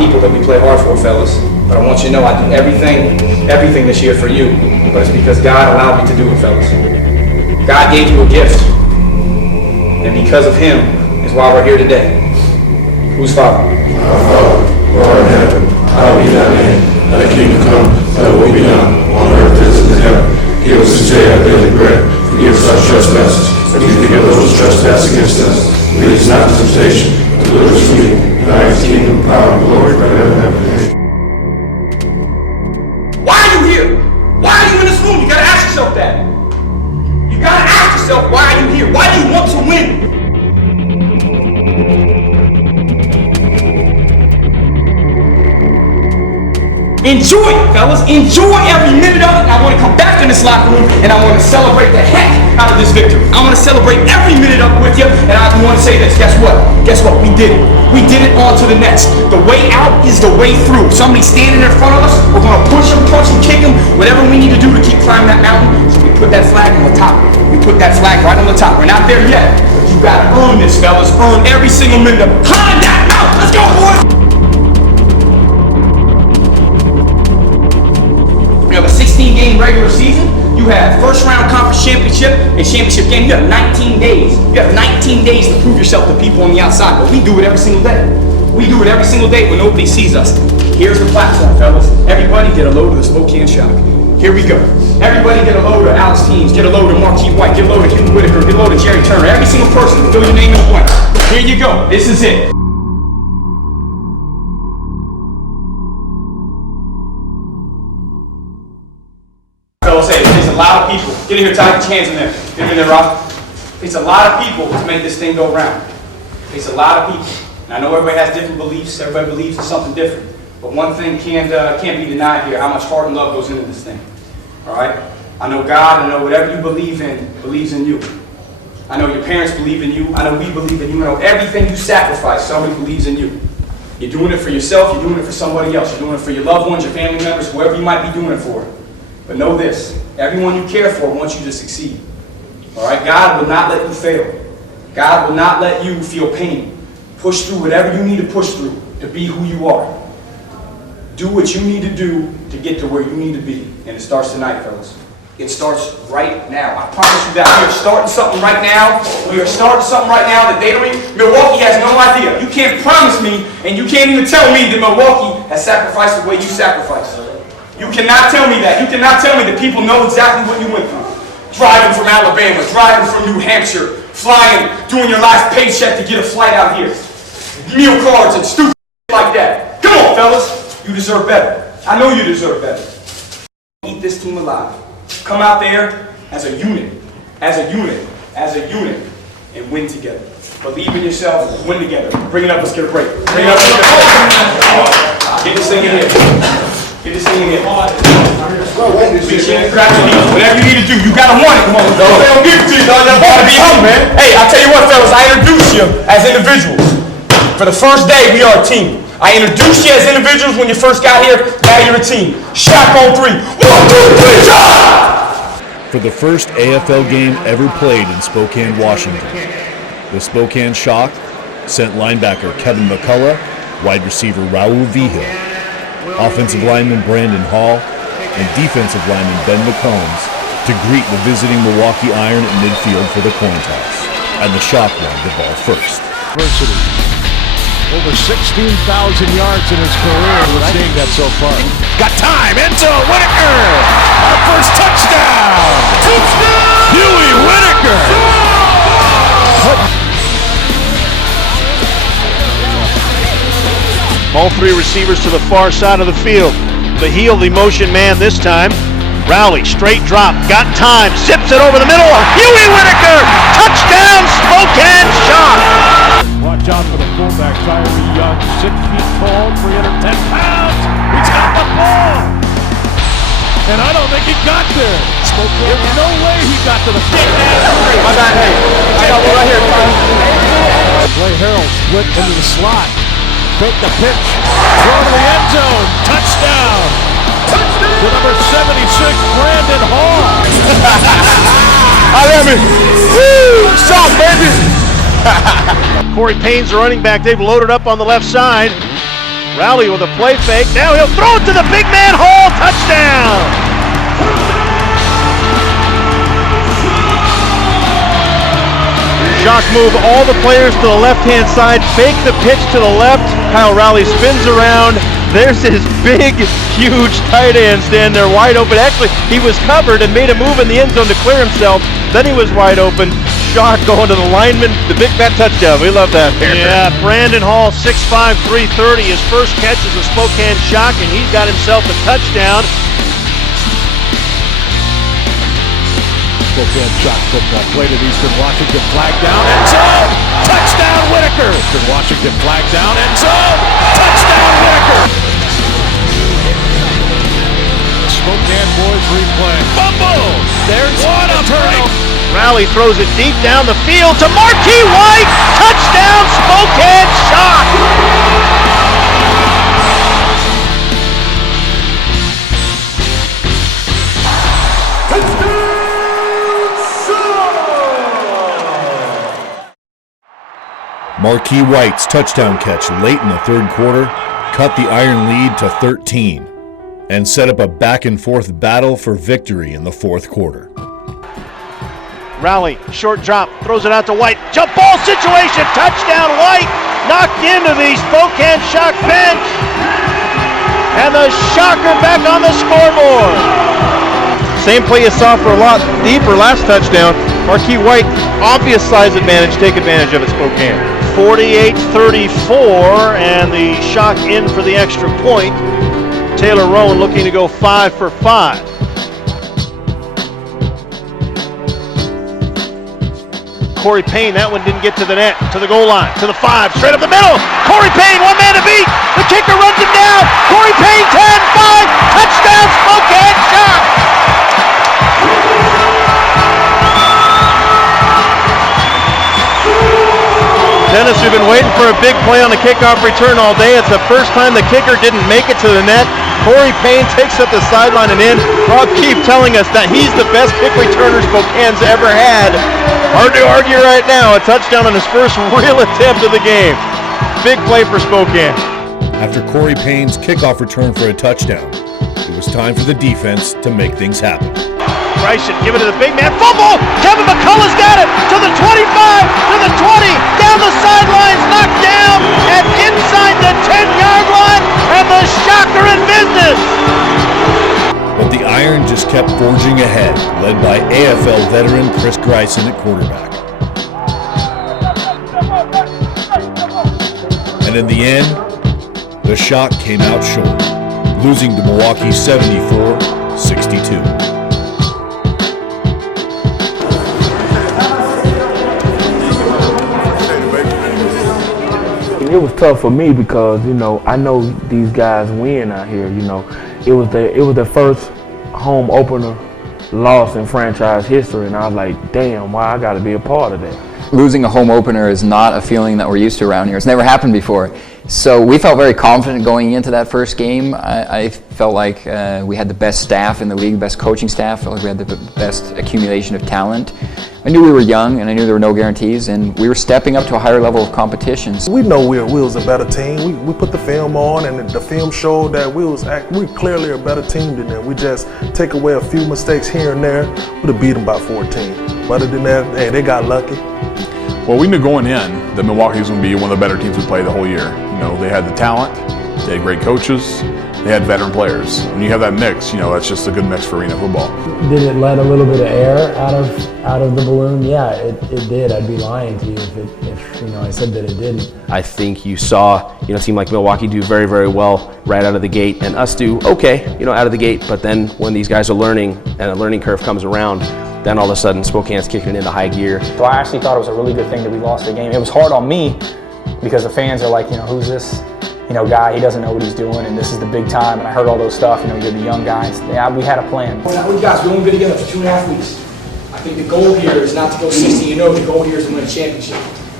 people that we play hard for, fellas. But I want you to know I do everything this year for you. But it's because God allowed me to do it, fellas. God gave you a gift. And because of Him is why we're here today. Who's Father? Our Father, who art in heaven, hallowed be thy name. Thy kingdom come, thy will be done, on earth as in heaven. Give us this day our daily bread. Forgive us our trespasses, as we forgive those who trespass against us. Lead us not into temptation, but deliver us from evil. Thine is the kingdom, power, and glory, forever and ever. Why are you here? Why are you in this room? You gotta ask yourself that. You gotta ask yourself, why are you here? Why do you want to win? Enjoy it, fellas. Enjoy every minute of it. I want to come back in this locker room and I want to celebrate the heck out of this victory. I want to celebrate every minute of it with you. And I want to say this. Guess what? Guess what? We did it. We did it on to the next. The way out is the way through. Somebody standing in front of us. We're going to push them, punch them, kick them, whatever we need to do to keep climbing that mountain. So we put that flag on the top. We put that flag right on the top. We're not there yet. But you got to earn this, fellas. Earn every single minute of it. Climb that mountain. Let's go, boys. You have a 16-game regular season. You have first-round conference championship and championship game. You have 19 days. You have 19 days to prove yourself to people on the outside. But we do it every single day. We do it every single day when nobody sees us. Here's the platform, fellas. Everybody get a load of the Spokane Shock. Here we go. Everybody get a load of Alex Teams. Get a load of Marquis White. Get a load of Hugh Whitaker. Get a load of Jerry Turner. Every single person. Fill your name in the blank. Here you go. This is it. Say it takes a lot of people. Get in here, tie your hands in there. Get in there, Rob. It's a lot of people to make this thing go round. It's a lot of people. And I know everybody has different beliefs. Everybody believes in something different. But one thing can't be denied here: how much heart and love goes into this thing. All right. I know God. I know whatever you believe in believes in you. I know your parents believe in you. I know we believe in you. I know everything you sacrifice, somebody believes in you. You're doing it for yourself. You're doing it for somebody else. You're doing it for your loved ones, your family members, whoever you might be doing it for. But know this, everyone you care for wants you to succeed. All right? God will not let you fail. God will not let you feel pain. Push through whatever you need to push through to be who you are. Do what you need to do to get to where you need to be. And it starts tonight, fellas. It starts right now. I promise you that. We are starting something right now. We are starting something right now that Milwaukee has no idea. You can't promise me, and you can't even tell me that Milwaukee has sacrificed the way you sacrificed. You cannot tell me that. You cannot tell me that people know exactly what you went through. Driving from Alabama, driving from New Hampshire, flying, doing your last paycheck to get a flight out here. Meal cards and stupid like that. Come on, fellas. You deserve better. I know you deserve better. Eat this team alive. Come out there as a unit, as a unit, as a unit, and win together. Believe in yourself, win together. Bring it up, let's get a break. Bring it up, let's get a break. Get this thing in here. Get this thing in here. Whatever you need to do, you gotta want it. Come on, they don't give it to you, dog. You gotta be humble, man. Hey, I tell you what, fellas, I introduce you as individuals. For the first day, we are a team. I introduced you as individuals when you first got here. Now you're a team. Shock on 3. 1, 2, 3, shot! For the first AFL game ever played in Spokane, Washington, the Spokane Shock sent linebacker Kevin McCullough, wide receiver Raul Vigil, offensive lineman Brandon Hall, and defensive lineman Ben McCombs to greet the visiting Milwaukee Iron at midfield for the coin toss. And the Shock won the ball first. Over 16,000 yards in his career. We're seeing that so far. Got time. Into Whitaker. Our first touchdown. Touchdown. Huey Whitaker. All three receivers to the far side of the field. The heel, the motion man this time. Rowley, straight drop. Got time. Zips it over the middle. Huey Whitaker. Touchdown, Spokane Shock. Watch out for the fullback, Tyree Young, 6 feet tall, 310 pounds. He's got the ball. And I don't think he got there. There's no way he got to the field. My bad, hey. I got one right here, Blake Harrell split into the slot. Take the pitch. Throw to the end zone. Touchdown. To number 76, Brandon Hall. I love it. Woo! Shock, baby. Corey Payne's the running back. They've loaded up on the left side. Rowley with a play fake. Now he'll throw it to the big man Hall. Touchdown! Shock move all the players to the left-hand side. Fake the pitch to the left. Kyle Rowley spins around. There's his big, huge tight end standing there wide open. Actually, he was covered and made a move in the end zone to clear himself. Then he was wide open. Shock going to the lineman. The big fat touchdown. We love that. Yeah, Brandon Hall, 6'5", 330. His first catch is a Spokane Shock, and he's got himself a touchdown. Spokane Shock football played at Eastern Washington. Flag down, end zone. Touchdown, Whitaker. Eastern Washington flag down, end zone. Touchdown, Whitaker. Spokane boys replay. Fumble. There's what a turnover. Rowley throws it deep down the field to Marquis White. Touchdown, Spokane Shock. Marquis White's touchdown catch late in the third quarter cut the Iron lead to 13 and set up a back-and-forth battle for victory in the fourth quarter. Rowley, short drop, throws it out to White. Jump ball situation, touchdown White. Knocked into the Spokane Shock bench. And the Shocker back on the scoreboard. Same play you saw for a lot deeper last touchdown. Marquis White, obvious size advantage, take advantage of it, Spokane. 48-34, and the Shock in for the extra point. Taylor Rowan looking to go 5 for 5. Corey Payne, that one didn't get to the net, to the goal line, to the 5, straight up the middle. Corey Payne, one man to beat. The kicker runs him down. Corey Payne, 10-5, touchdown, Spokane Shock. Dennis, we've been waiting for a big play on the kickoff return all day. It's the first time the kicker didn't make it to the net. Corey Payne takes up the sideline and in. Rob Keefe telling us that he's the best kick returner Spokane's ever had. Hard to argue right now. A touchdown on his first real attempt of the game. Big play for Spokane. After Corey Payne's kickoff return for a touchdown, it was time for the defense to make things happen. Bryce should give it to the big man. Fumble! Kevin McCullough's got it! To the 25! To the 20! Down the sidelines! Knocked down! And inside the 10-yard line! And the Shocker in business! But the Iron just kept forging ahead, led by AFL veteran Chris Greisen at quarterback. And in the end, the Shock came out short, losing to Milwaukee 74-62. It was tough for me because, you know, I know these guys win out here, you know. It was their first home opener loss in franchise history, and I was like, damn, why I got to be a part of that. Losing a home opener is not a feeling that we're used to around here. It's never happened before. So we felt very confident going into that first game. I felt like we had the best staff in the league, best coaching staff. I felt like we had the best accumulation of talent. I knew we were young, and I knew there were no guarantees, and we were stepping up to a higher level of competition. We know we was a better team. We put the film on, and the film showed that we clearly a better team than them. We just take away a few mistakes here and there. We'd have beat them by 14. Other than that, hey, they got lucky. Well, we knew going in that Milwaukee was going to be one of the better teams we played the whole year. You know, they had the talent, they had great coaches, they had veteran players. When you have that mix, you know, that's just a good mix for arena football. Did it let a little bit of air out of the balloon? Yeah, it did. I'd be lying to you if you know I said that it didn't. I think you saw, you know, a team like Milwaukee do very, very well right out of the gate, and us do okay, you know, out of the gate. But then when these guys are learning and a learning curve comes around, then all of a sudden Spokane's kicking into high gear. So I actually thought it was a really good thing that we lost the game. It was hard on me because the fans are like, you know, who's this, you know, guy? He doesn't know what he's doing, and this is the big time. And I heard all those stuff. You know, you're the young guys. Yeah, we had a plan. Guys, we only been together for 2.5 weeks. I think the goal here is not to go 16-0. The goal here is to win a championship.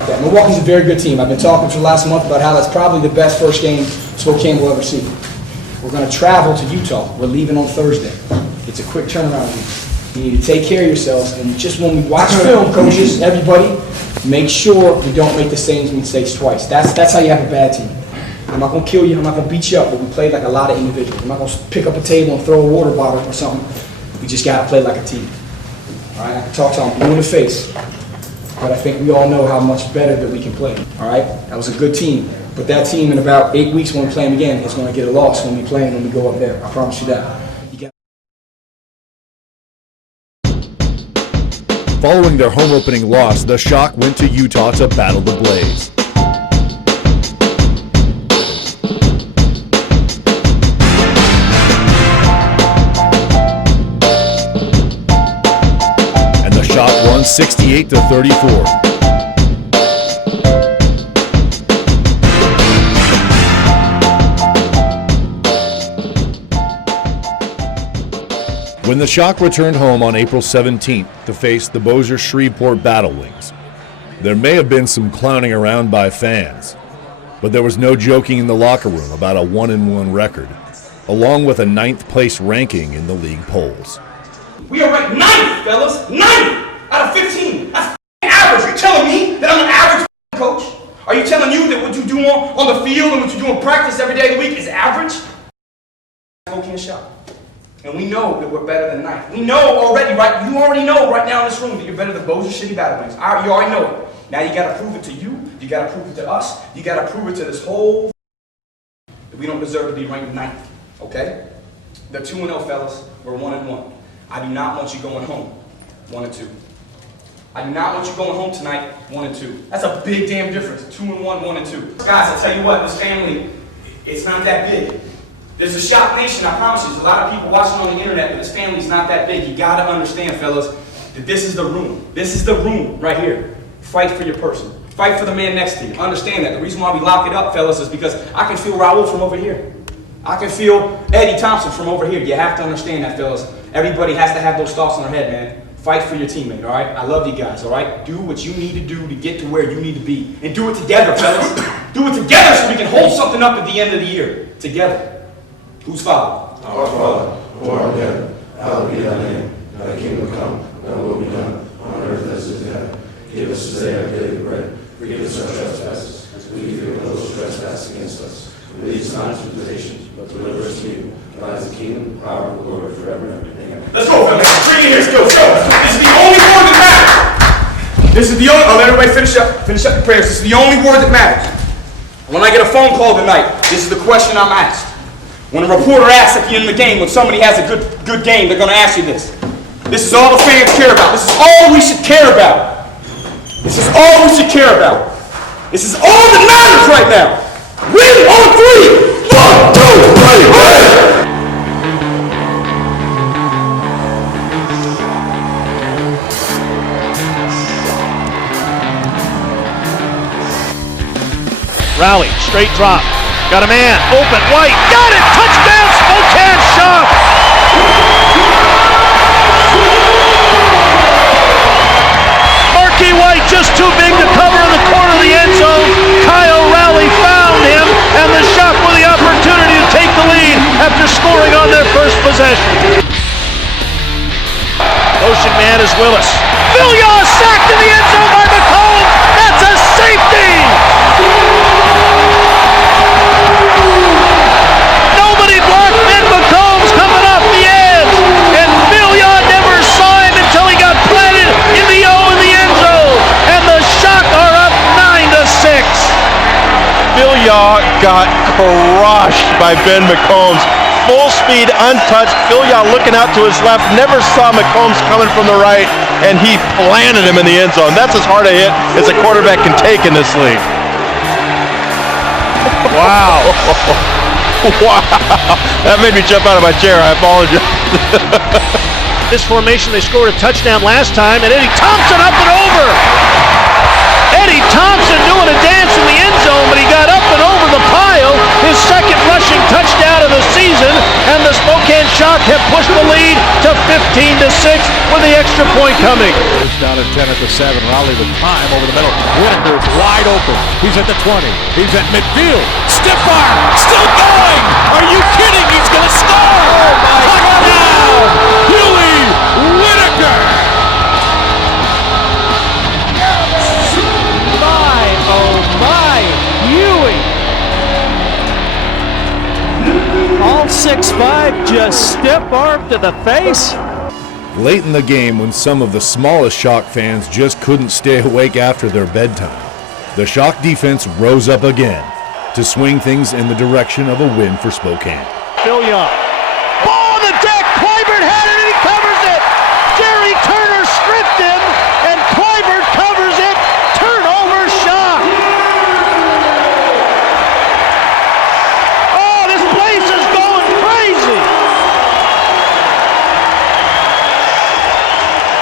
Yeah, Milwaukee's a very good team. I've been talking for the last month about how that's probably the best first game Spokane will ever see. We're going to travel to Utah. We're leaving on Thursday. It's a quick turnaround week. You need to take care of yourselves, and just when we watch film, coaches, everybody, make sure we don't make the same mistakes twice. That's how you have a bad team. I'm not going to kill you, I'm not going to beat you up, but we played like a lot of individuals. I'm not going to pick up a table and throw a water bottle or something. We just got to play like a team. All right, I can talk to them blue in the face, but I think we all know how much better that we can play. All right, that was a good team, but that team in about 8 weeks when we play them again is going to get a loss when we play them when we go up there. I promise you that. Following their home opening loss, the Shock went to Utah to battle the Blaze. And the Shock won 68-34. When the Shock returned home on April 17th to face the Bossier-Shreveport Battlewings, there may have been some clowning around by fans, but there was no joking in the locker room about a 1-1 record, along with a 9th place ranking in the league polls. We are ranked 9th, fellas. 9th out of 15. That's average. Are you telling me that I'm an average coach? Are you telling you that what you do on the field and what you do in practice every day of the week is average? Spokane Shock. And we know that we're better than 9th. We know already, right? You already know right now in this room that you're better than Bossier City Battlewings. You already know it. Now you got to prove it to you. You got to prove it to us. You got to prove it to this whole that we don't deserve to be ranked 9th. Okay? They're 2-0, fellas. We're 1-1. I do not want you going home 1-2. I do not want you going home tonight 1-2. That's a big damn difference. 2-1, 1-2. Guys, I tell you what, this family, it's not that big. There's a Shock Nation, I promise you. There's a lot of people watching on the internet, but this family's not that big. You gotta understand, fellas, that this is the room. This is the room right here. Fight for your person. Fight for the man next to you. Understand that. The reason why we lock it up, fellas, is because I can feel Raul from over here. I can feel Eddie Thompson from over here. You have to understand that, fellas. Everybody has to have those thoughts in their head, man. Fight for your teammate, all right? I love you guys, all right? Do what you need to do to get to where you need to be. And do it together, fellas. Do it together so we can hold something up at the end of the year. Together. Who's Father? Our Father, who art in heaven, hallowed be thy name. Thy kingdom come, thy will be done, on earth as it is in heaven. Give us today our daily bread. Forgive us our trespasses, as we forgive those who trespass against us. Lead us not into temptation, but deliver us from evil. Thine is the kingdom, power, and glory forever and ever. Amen. Let's go, fellas. Bring it here, let's go. This is the only word that matters. This is the only, let everybody finish up your prayers. This is the only word that matters. When I get a phone call tonight, this is the question I'm asked. When a reporter asks at the end of the game, when somebody has a good game, they're going to ask you this. This is all the fans care about. This is all we should care about. This is all we should care about. This is all that matters right now. Win on 3. 1, 2, 3, win! Rally, straight drop. Got a man, open, White, got it! Touchdown, Spokane Shock! Marquis White just too big to cover in the corner of the end zone. Kyle Rowley found him, and the Shock with the opportunity to take the lead after scoring on their first possession. Motion man is Willis. Villian sacked in the end zone by McCollum. That's a safety! Nobody blocked Ben McCombs coming off the edge, and Villian never saw him until he got planted in the O in the end zone, and the Shock are up 9-6. Villian got crushed by Ben McCombs. Full speed, untouched. Villian looking out to his left, never saw McCombs coming from the right, and he planted him in the end zone. That's as hard a hit as a quarterback can take in this league. Wow. Wow. That made me jump out of my chair. I apologize. This formation, they scored a touchdown last time, and Eddie Thompson up and over. Eddie Thompson doing a dance in the end zone, but he got up and over the pile. His second rushing touchdown of the season, and the Spokane Shock have pushed the lead to 15-6 with the extra point coming. First down at 10 at the 7. Rowley with time over the middle. Whitaker is wide open. He's at the 20. He's at midfield. Stiff arm. Still going. Are you kidding? He's going to score. Touchdown. Huey Whitaker. My, oh my. Huey. just stiff arm to the face. Late in the game, when some of the smallest Shock fans just couldn't stay awake after their bedtime, the Shock defense rose up again to swing things in the direction of a win for Spokane. Phil Young. Ball on the deck. Clyburn had it and he covers it. Jerry Turner stripped him and Clyburn covers it. Turnover Shock. Oh, this place is going crazy.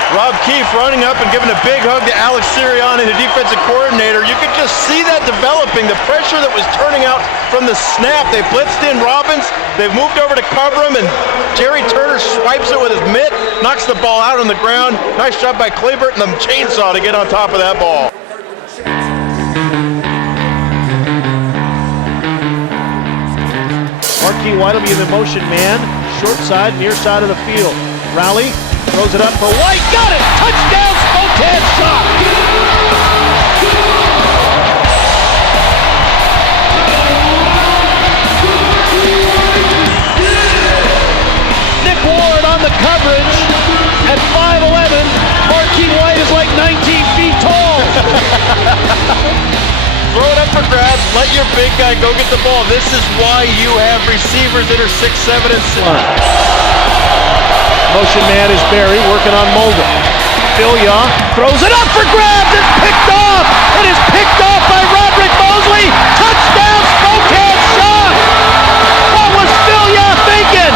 Rob Keefe running up and giving a big hug to Alex Sirianni, the defensive coordinator. You could just see that developing, the pressure that was turning out from the snap. They blitzed in Robbins, they've moved over to cover him, and Jerry Turner swipes it with his mitt, knocks the ball out on the ground. Nice job by Cleavert and the chainsaw to get on top of that ball. Marquis White will be in the motion man, short side, near side of the field. Rowley throws it up for White, got it! Touchdown, Spokane Shock! Nick Ward on the coverage at 5'11". Marquis White is like 19 feet tall. Throw it up for grabs, let your big guy go get the ball. This is why you have receivers that are 6'7" and 6'. Motion man is Barry working on Mulder. Phil Yaw throws it up for grabs. It's picked off. It is picked off by Roderick Mosley. Touchdown, Spokane Shock. What was Phil Yaw thinking?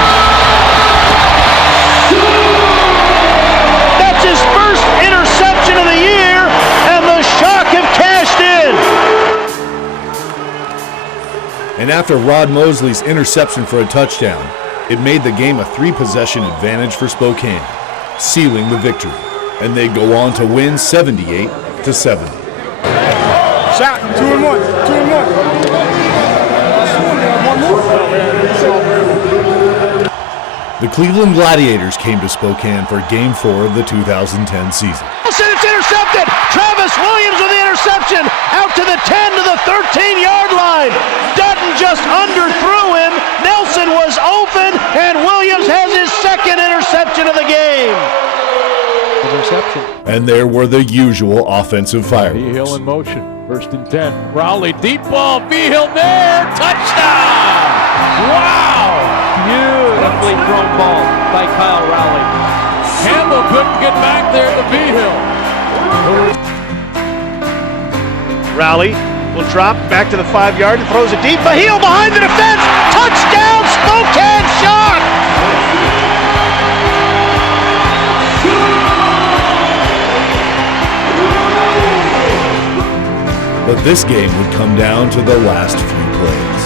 That's his first interception of the year, and the Shock have cashed in. And after Rod Mosley's interception for a touchdown, it made the game a 3-possession advantage for Spokane, sealing the victory, and they'd go on to win 78-70. Shot, 2 and 1, 2 and 1. The Cleveland Gladiators came to Spokane for Game 4 of the 2010 season. It's intercepted. Travis Williams with the interception out to the 10 to the 13-yard line. Dutton just underthrew him. Nelson was open, and Williams has his second interception of the game. Interception. And there were the usual offensive fireworks. Behill in motion. 1st and 10. Rowley, deep ball. Behill there. Touchdown! Wow! Beautifully thrown ball by Kyle Rowley. Campbell couldn't get back there to Behill. Rowley will drop back to the 5-yard and throws it deep. Behill behind the defense. Touchdown, Spokane Shock! But this game would come down to the last few plays.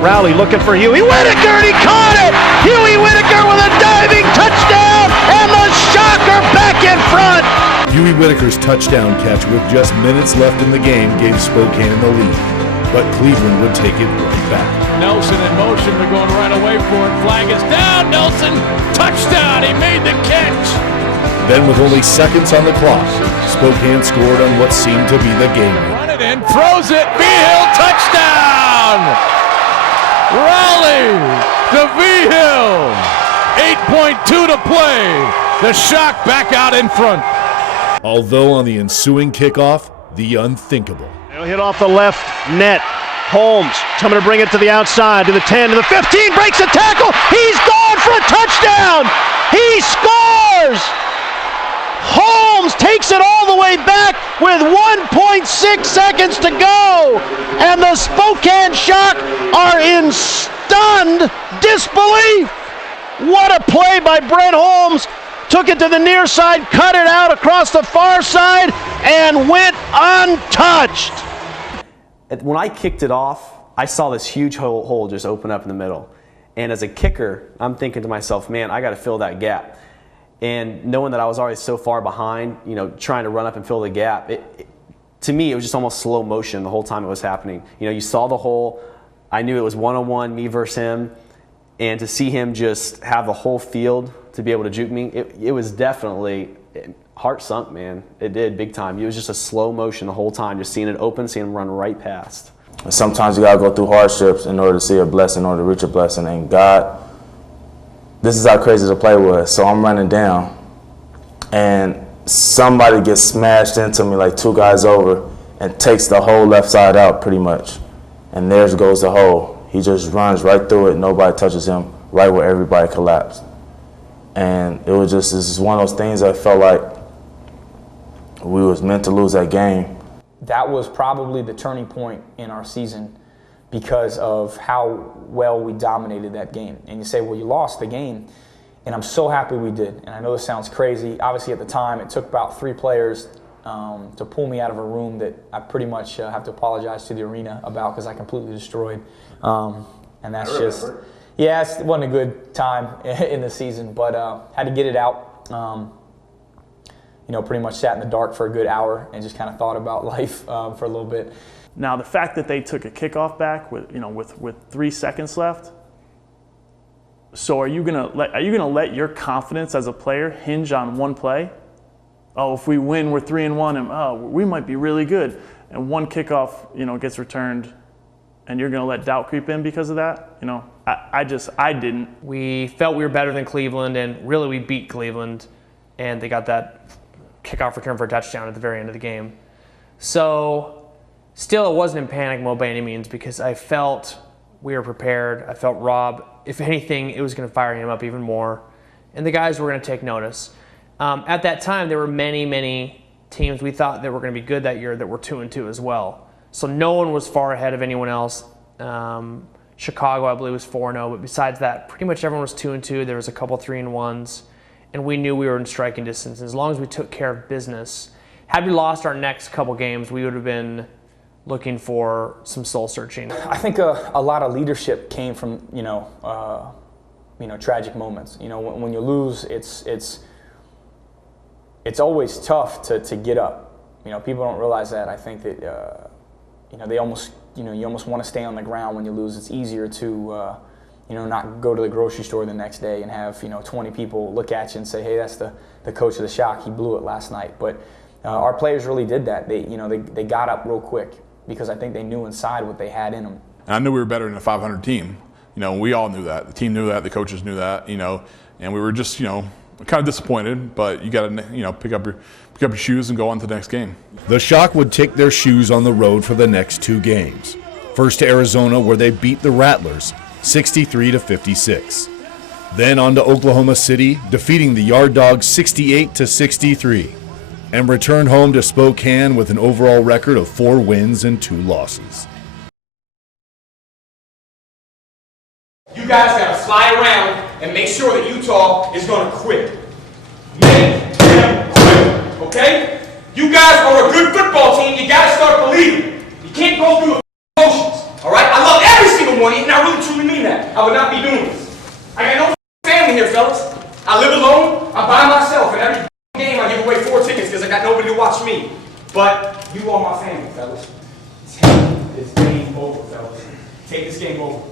Rowley looking for Huey Whitaker, and he caught it! Huey Whitaker with a diving touchdown, and the Shock are back in front! Huey Whitaker's touchdown catch with just minutes left in the game gave Spokane the lead, but Cleveland would take it right back. Nelson in motion, they're going right away for it. Flag is down, Nelson! Touchdown, he made the catch! Then with only seconds on the clock, Spokane scored on what seemed to be the game. Run it in, throws it, Behill, touchdown! Rowley to Behill! 8.2 to play. The Shock back out in front. Although on the ensuing kickoff, the unthinkable. It'll hit off the left net. Holmes coming to bring it to the outside, to the 10, to the 15, breaks a tackle. He's gone for a touchdown. He scores. Holmes takes it all the way back with 1.6 seconds to go. And the Spokane Shock are in stunned disbelief. What a play by Brent Holmes. Took it to the near side, cut it out across the far side, and went untouched. When I kicked it off, I saw this huge hole just open up in the middle. And as a kicker, I'm thinking to myself, man, I got to fill that gap. And knowing that I was already so far behind, you know, trying to run up and fill the gap, to me, it was just almost slow motion the whole time it was happening. You know, you saw the hole. I knew it was one-on-one, me versus him. And to see him just have the whole field to be able to juke me, it was definitely heart sunk, man. It did, big time. It was just a slow motion the whole time, just seeing it open, seeing him run right past. Sometimes you gotta go through hardships in order to see a blessing, in order to reach a blessing. And God this is how crazy the play was. So I'm running down, and somebody gets smashed into me, like 2 guys over, and takes the whole left side out pretty much. And there goes the hole. He just runs right through it. Nobody touches him, right where everybody collapsed. And it was just, this is one of those things I felt like we was meant to lose that game. That was probably the turning point in our season because of how well we dominated that game. And you say, well, you lost the game. And I'm so happy we did. And I know this sounds crazy. Obviously, at the time, it took about 3 players to pull me out of a room that I pretty much have to apologize to the arena about because I completely destroyed. And that's just, yeah, it wasn't a good time in the season, but had to get it out. You know, pretty much sat in the dark for a good hour and just kind of thought about life for a little bit. Now, the fact that they took a kickoff back with, you know, with 3 seconds left. So are you gonna let your confidence as a player hinge on one play? Oh, if we win, we're 3-1, and oh, we might be really good. And one kickoff, you know, gets returned, and you're gonna let doubt creep in because of that? You know, I didn't. We felt we were better than Cleveland, and really we beat Cleveland, and they got that kickoff return for a touchdown at the very end of the game. So still, it wasn't in panic mode by any means because I felt we were prepared. I felt Rob, if anything, it was going to fire him up even more. And the guys were going to take notice. At that time, there were many, many teams we thought that were going to be good that year that were 2-2 as well. So no one was far ahead of anyone else. Chicago, I believe, was 4-0. But besides that, pretty much everyone was 2-2. There was a couple 3-1s. And we knew we were in striking distance. As long as we took care of business. Had we lost our next couple games, we would have been looking for some soul searching. I think a lot of leadership came from tragic moments. You know, when you lose, it's always tough to get up. You know, people don't realize that. I think that you almost want to stay on the ground when you lose. It's easier to not go to the grocery store the next day and have 20 people look at you and say, hey, that's the coach of the Shock. He blew it last night. But our players really did that. They got up real quick, because I think they knew inside what they had in them. And I knew we were better than a 500 team. You know, we all knew that. The team knew that. The coaches knew that. You know, and we were just kind of disappointed. But you got to pick up your shoes and go on to the next game. The Shock would take their shoes on the road for the next 2 games. First to Arizona, where they beat the Rattlers 63-56. Then on to Oklahoma City, defeating the Yard Dogs 68-63. And return home to Spokane with an overall record of 4 wins and 2 losses. You guys got to fly around and make sure that Utah is going to quit. Make them quit, okay? You guys are a good football team. You got to start believing. You can't go through emotions, all right? I love every single one of you, and I really truly mean that. I would not be doing this. I got no family here, fellas. I live alone. I'm by myself, and every game I give away 4 tickets because I got nobody to watch me. But you are my family, fellas. Take this game over, fellas. Take this game over.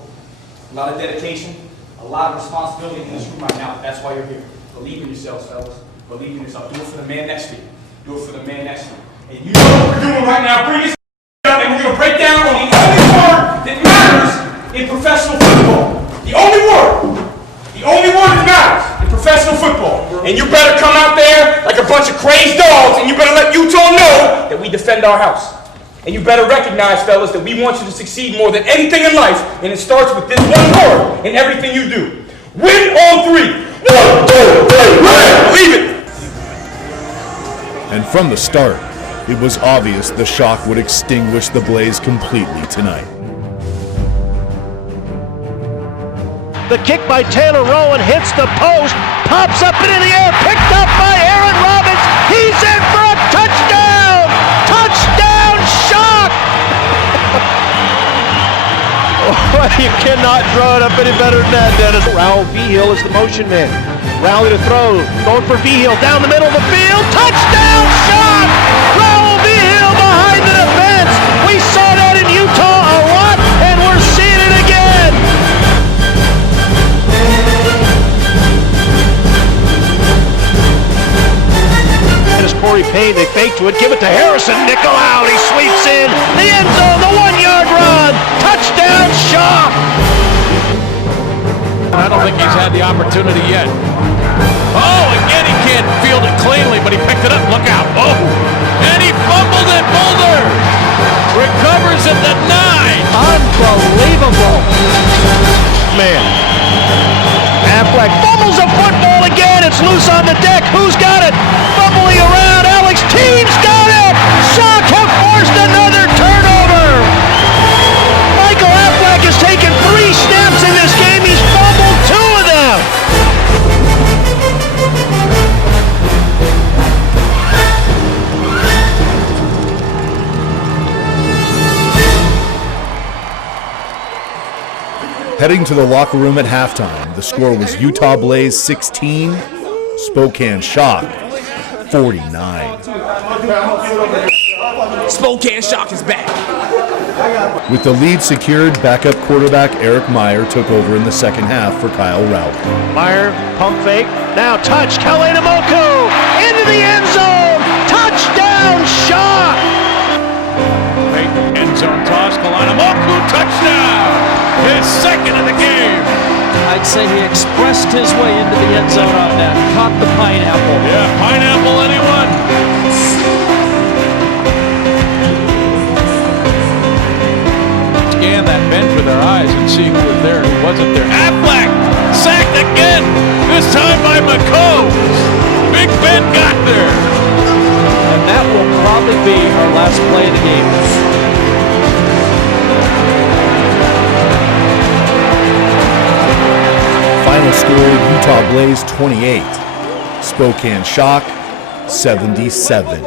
A lot of dedication, a lot of responsibility in this room right now. That's why you're here. Believe in yourselves, fellas. Believe in yourself. Do it for the man next to you. Do it for the man next to you. And you know what we're doing right now. Bring this up, and we're going to break down on the only word that matters in professional football. The only word. The only word that matters in professional football. And you better come out there like a bunch of crazed dogs, and you better let Utah know that we defend our house. And you better recognize, fellas, that we want you to succeed more than anything in life, and it starts with this one word in everything you do. Win on 3. 1, 2, 3, win! Believe it! And from the start, it was obvious the Shock would extinguish the blaze completely tonight. The kick by Taylor Rowan hits the post, pops up into the air, picked up by Aaron Robbins. He's in for a touchdown! Touchdown, Shock! You cannot draw it up any better than that, Dennis. Raul Vigil is the motion man. Rally to throw, going for Vigil, down the middle of the field. Touchdown, Shock! Raul Vigil behind the defense. We saw that in Utah a lot, and we're seeing it again. Corey Payne, they fake to it, give it to Harrison, nickel out, he sweeps in, the end zone, the 1-yard run, touchdown, Shock! and I don't think he's had the opportunity yet. Oh, again, he can't field it cleanly, but he picked it up. Look out. Oh, and he fumbled it. Boulder recovers at the 9. Unbelievable. Man. Affleck fumbles a football again. It's loose on the deck. Who's got it? Fumbling around. Alex Team's got it. Shock have forced another turnover. Michael Affleck has taken 3 snaps in this game. He's fumbled 2 of them. Heading to the locker room at halftime, the score was Utah Blaze 16, Spokane Shock 49. Spokane Shock is back. With the lead secured, backup quarterback Eric Meyer took over in the second half for Kyle Rowley. Meyer, pump fake, now touch, Kalena-Moku, into the end zone, touchdown, Shock! Late end zone toss, Kalena-Moku, touchdown! His second of the game. I'd say he expressed his way into the end zone on that, caught the pineapple. Yeah, pineapple, anyone? Scan that bench with our eyes and see who was there and who wasn't there. Affleck sacked again, this time by McCombs. Big Ben got there. And that will probably be our last play of the game. Final score, Utah Blaze 28, Spokane Shock 77.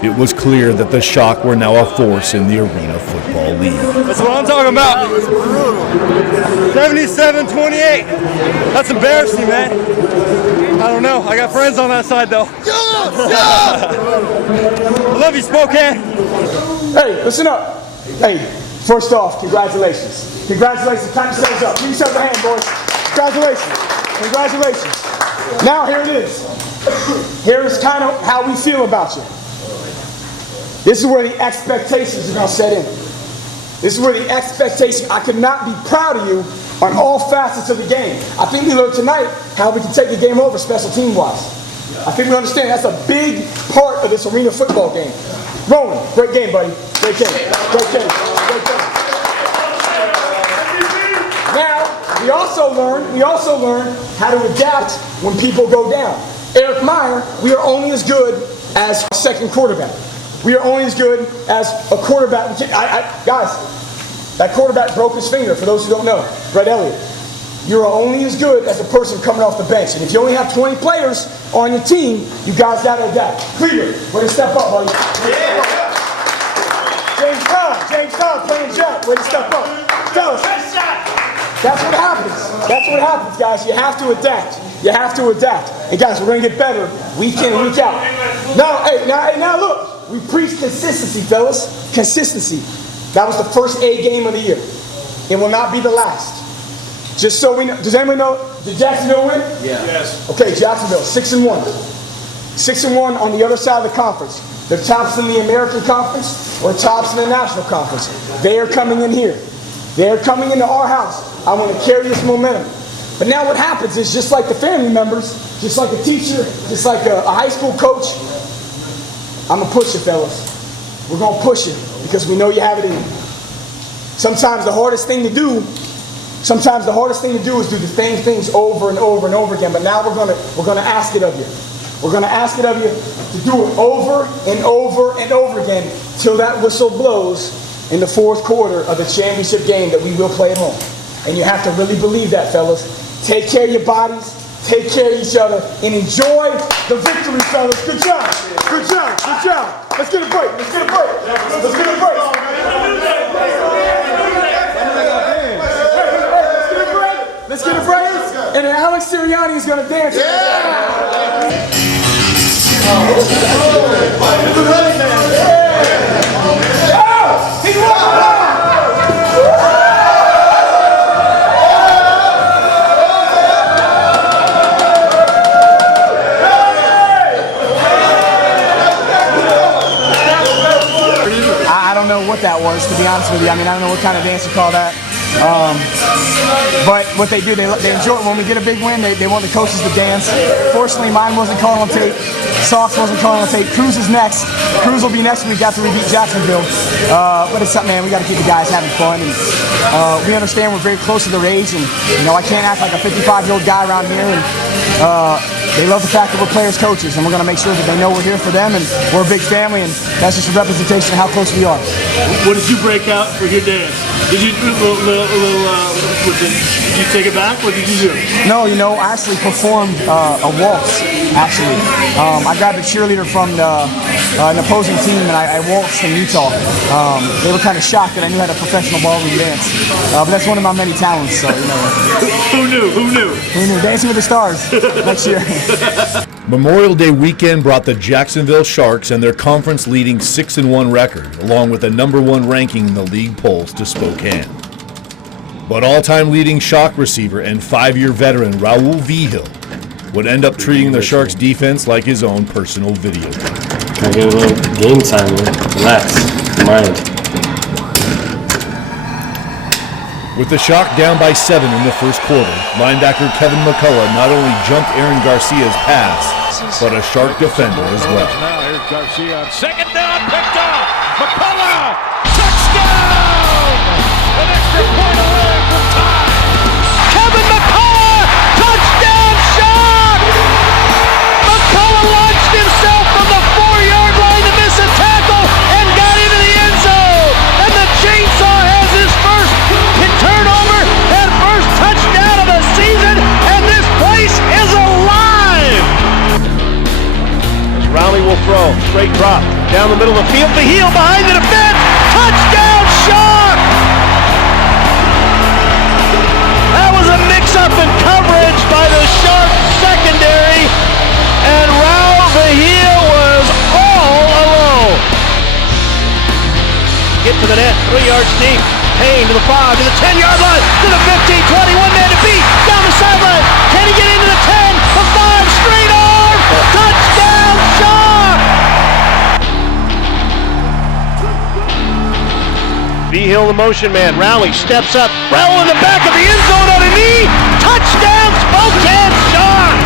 It was clear that the Shock were now a force in the Arena Football League. That's what I'm talking about. 77-28. That's embarrassing, man. I don't know. I got friends on that side, though. I love you, Spokane. Hey, listen up. Hey, first off, congratulations. Congratulations. Time to yourselves up. Give yourself a hand, boys. Congratulations. Congratulations. Now, here it is. Here is kind of how we feel about you. This is where the expectations are going to set in. This is where the expectation, I could not be proud of you on all facets of the game. I think we learned tonight how we can take the game over special team wise. I think we understand that's a big part of this Arena Football game. Rowan, great game, buddy. Great game. Great game. Great game. Now, we also learn how to adapt when people go down. Eric Meyer, we are only as good as our second quarterback. We are only as good as a quarterback. Guys, that quarterback broke his finger, for those who don't know. Brett Elliott. You are only as good as the person coming off the bench. And if you only have 20 players on your team, you guys got to adapt. Cleveland, way to step up, buddy. James Todd playing Jack, way to step up. Tell us. That's what happens. That's what happens, guys. You have to adapt. You have to adapt. And guys, we're going to get better week in and week out. Now look. We preach consistency, fellas. Consistency. That was the first A game of the year. It will not be the last. Just so we know. Does anyone know? Did Jacksonville win? Yeah. Yes. Okay, Jacksonville, 6-1. 6-1 on the other side of the conference. They're tops in the American Conference or tops in the National Conference. They are coming in here. They are coming into our house. I want to carry this momentum. But now what happens is just like the family members, just like a teacher, just like a high school coach, I'm going to push you, fellas. We're going to push you because we know you have it in you. Sometimes the hardest thing to do is do the same things over and over and over again. But now we're going to ask it of you. We're going to ask it of you to do it over and over and over again till that whistle blows in the fourth quarter of the championship game that we will play at home. And you have to really believe that, fellas. Take care of your bodies. Take care of each other and enjoy the victory, fellas. Good job. Good job. Good job. Let's get a break. Let's get a break. Let's get a break. Let's get a break. And then Alex Sirianni is going to dance. I don't know what that was, to be honest with you. I mean, I don't know what kind of dance you call that. But what they do, they enjoy it. When we get a big win, they want the coaches to dance. Fortunately, mine wasn't caught on tape. Sox wasn't caught on tape. Cruz is next. Cruz will be next week after we beat Jacksonville. But it's something, man, we got to keep the guys having fun. And we understand we're very close to their age. And, I can't act like a 55-year-old guy around here. And they love the fact that we're players, coaches. And we're going to make sure that they know we're here for them. And we're a big family. And that's just a representation of how close we are. What did you break out for your dance? Did you do did you take it back? What did you do? No, I actually performed a waltz, actually. I grabbed a cheerleader from an opposing team, and I waltzed in Utah. They were kind of shocked that I knew how to professional ballroom dance. But that's one of my many talents, so, Who knew? Who knew? Who knew? Dancing with the Stars next year. Memorial Day weekend brought the Jacksonville Sharks and their conference-leading 6-1 record, along with a #1 ranking in the league polls, to Spokane. But all-time leading Shock receiver and 5-year veteran Raul Vigil would end up treating the Sharks' defense like his own personal video game. I get a little game time, relax, mind. With the Shock down by 7 in the first quarter, linebacker Kevin McCullough not only jumped Aaron Garcia's pass, but a Shark defender as well. Now here's Garcia on second down, picked off. McCullough, touchdown! An extra point away from time. Kevin McCullough, touchdown Shock! McCullough launched himself from the 4-yard line to miss a tackle and got into the end zone. And the Chainsaw has his first turnover and first touchdown of the season, and this place is alive! As Rowley will throw, straight drop, down the middle of the field, the heel behind the defense, touchdown Shock! That was a mix-up in coverage by the Shark secondary, and Raul Vigil was all alone. Get to the net, 3 yards deep. Payne to the 5, to the 10-yard line, to the 15, 20, one man to beat, down the sideline. Can he get into the 10, the 5, straight arm, touchdown Shock! Vigil the motion man, Rowley steps up, Raul in the back of the end zone on a knee, touchdown Spokane Shock!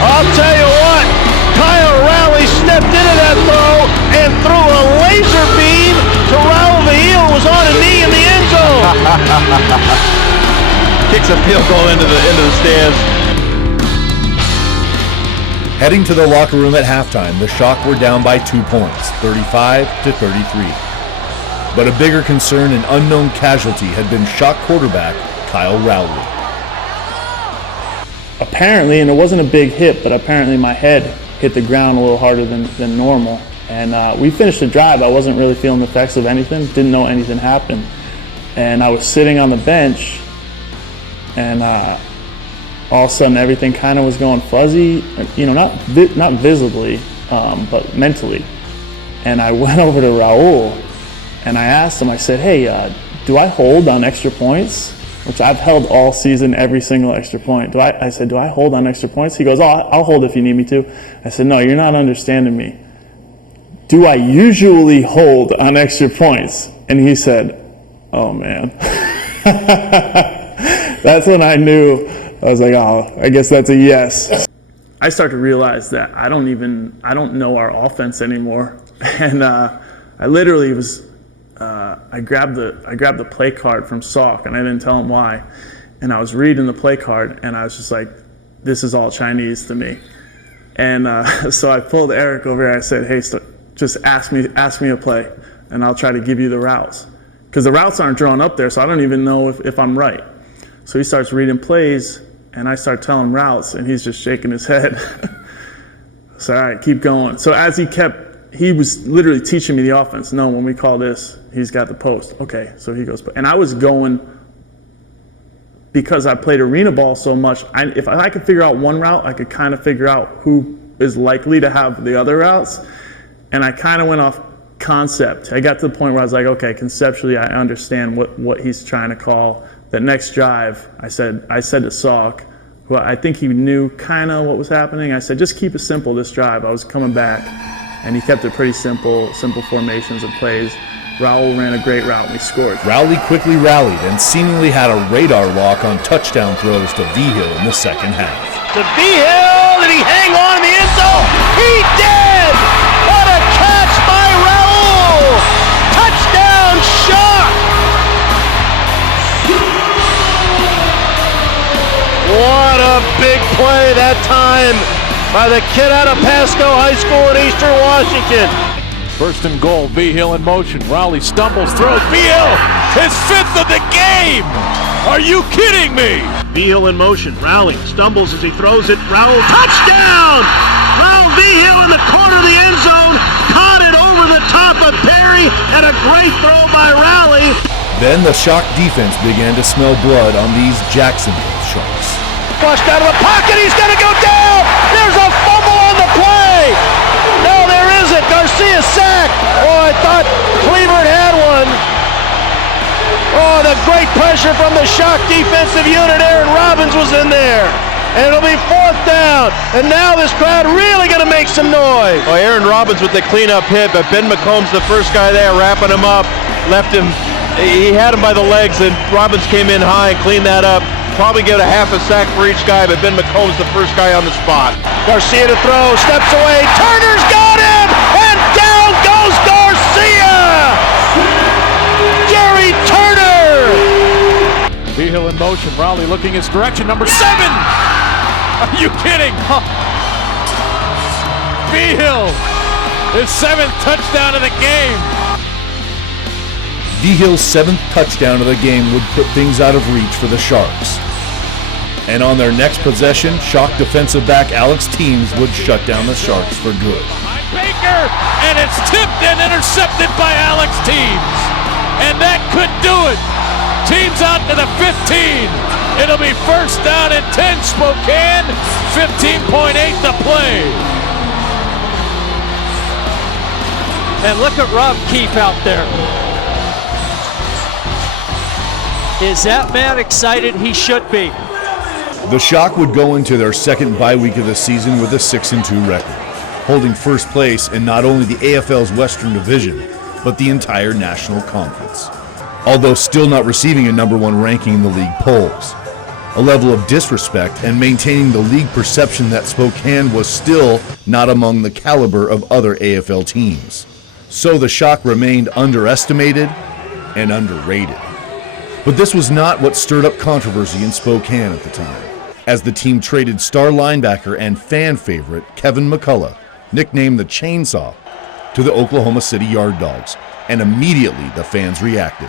I'll tell you what, Kyle Rowley stepped into that throw and threw a laser beam to Raul Vigil, who was on a knee in the end zone. Kicks a field goal into the stands. Heading to the locker room at halftime, the Shock were down by 2 points, 35-33. But a bigger concern and unknown casualty had been Shock quarterback Kyle Rowley. Apparently, and it wasn't a big hit, but apparently my head hit the ground a little harder than normal. And we finished the drive. I wasn't really feeling the effects of anything, didn't know anything happened. And I was sitting on the bench, and all of a sudden everything kind of was going fuzzy, not visibly, but mentally. And I went over to Raul, and I asked him, I said, hey, do I hold on extra points? Which I've held all season, every single extra point. I said, do I hold on extra points? He goes, oh, I'll hold if you need me to. I said, no, you're not understanding me. Do I usually hold on extra points? And he said, oh man. That's when I knew. I was like, oh, I guess that's a yes. I started to realize that I don't know our offense anymore. And I literally was, I grabbed the play card from Salk, and I didn't tell him why. And I was reading the play card, and I was just like, this is all Chinese to me. And so I pulled Eric over here. I said, hey, just ask me a play, and I'll try to give you the routes. Because the routes aren't drawn up there, so I don't even know if I'm right. So he starts reading plays, and I start telling him routes, and he's just shaking his head. So, all right, keep going. So as he was literally teaching me the offense. No, when we call this, he's got the post. Okay, so he goes. And I was going, because I played ArenaBowl so much, if I could figure out one route, I could kind of figure out who is likely to have the other routes. And I kind of went off concept. I got to the point where I was like, okay, conceptually, I understand what he's trying to call. That next drive, I said to Salk, who I think he knew kind of what was happening. I said, just keep it simple this drive. I was coming back. and he kept it pretty simple formations and plays. Raul ran a great route and we scored. Rowley quickly rallied and seemingly had a radar lock on touchdown throws to Vigil in the second half. To Vigil, did he hang on in the end zone? He did! What a catch by Raul! Touchdown Shock! What a big play that time by the kid out of Pasco High School in Eastern Washington. First and goal, Vigil in motion. Rowley stumbles, throws. Vigil, his 5th of the game! Are you kidding me? Vigil in motion. Rowley stumbles as he throws it. Raul, touchdown! Raul Vigil in the corner of the end zone, caught it over the top of Perry, and a great throw by Rowley. Then the Shock defense began to smell blood on these Jacksonville Sharks. Flushed out of the pocket, he's gonna go down! There's a fumble on the play! No, there isn't. Garcia sacked. Oh, I thought Cleveland had one. Oh, the great pressure from the Shock defensive unit. Aaron Robbins was in there. And it'll be 4th down. And now this crowd really going to make some noise. Oh, Aaron Robbins with the cleanup hit, but Ben McCombs, the first guy there, wrapping him up, left him. He had him by the legs, and Robbins came in high and cleaned that up. Probably get a half a sack for each guy, but Ben McCombs the first guy on the spot. Garcia to throw, steps away, Turner's got him, and down goes Garcia! Jerry Turner! Vigil in motion, Rowley looking his direction, number 7! Are you kidding? Vigil, his 7th touchdown of the game. Vigil's 7th touchdown of the game would put things out of reach for the Sharks. And on their next possession, Shock defensive back Alex Teams would shut down the Sharks for good. Behind Baker, and it's tipped and intercepted by Alex Teams. And that could do it. Teams out to the 15. It'll be 1st down and 10 Spokane, 15.8 to play. And look at Rob Keefe out there. Is that man excited? He should be. The Shock would go into their second bye week of the season with a 6-2 record, holding first place in not only the AFL's Western Division, but the entire National Conference, although still not receiving a number 1 ranking in the league polls. A level of disrespect and maintaining the league perception that Spokane was still not among the caliber of other AFL teams. So the Shock remained underestimated and underrated. But this was not what stirred up controversy in Spokane at the time, as the team traded star linebacker and fan favorite Kevin McCullough, nicknamed the Chainsaw, to the Oklahoma City Yard Dogs, and immediately the fans reacted.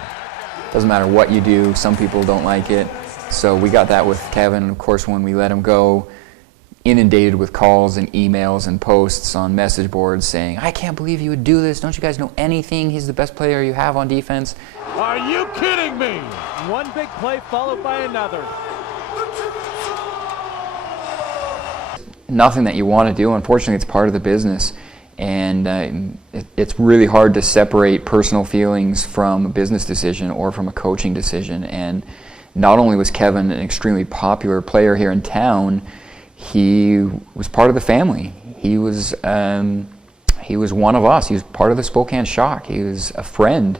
Doesn't matter what you do, some people don't like it. So we got that with Kevin. Of course, when we let him go, inundated with calls and emails and posts on message boards saying, I can't believe you would do this. Don't you guys know anything? He's the best player you have on defense. Are you kidding me? One big play followed by another. Nothing that you want to do. Unfortunately, it's part of the business. And it's really hard to separate personal feelings from a business decision or from a coaching decision. And not only was Kevin an extremely popular player here in town, he was part of the family. He was one of us. He was part of the Spokane Shock. He was a friend.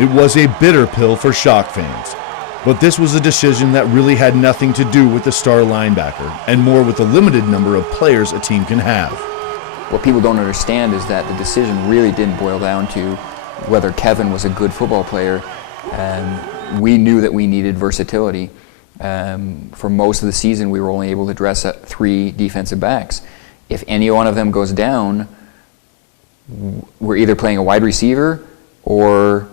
It was a bitter pill for Shock fans, but this was a decision that really had nothing to do with the star linebacker and more with the limited number of players a team can have. What people don't understand is that the decision really didn't boil down to whether Kevin was a good football player. We knew that we needed versatility. For most of the season, we were only able to dress up 3 defensive backs. If any one of them goes down, we're either playing a wide receiver or,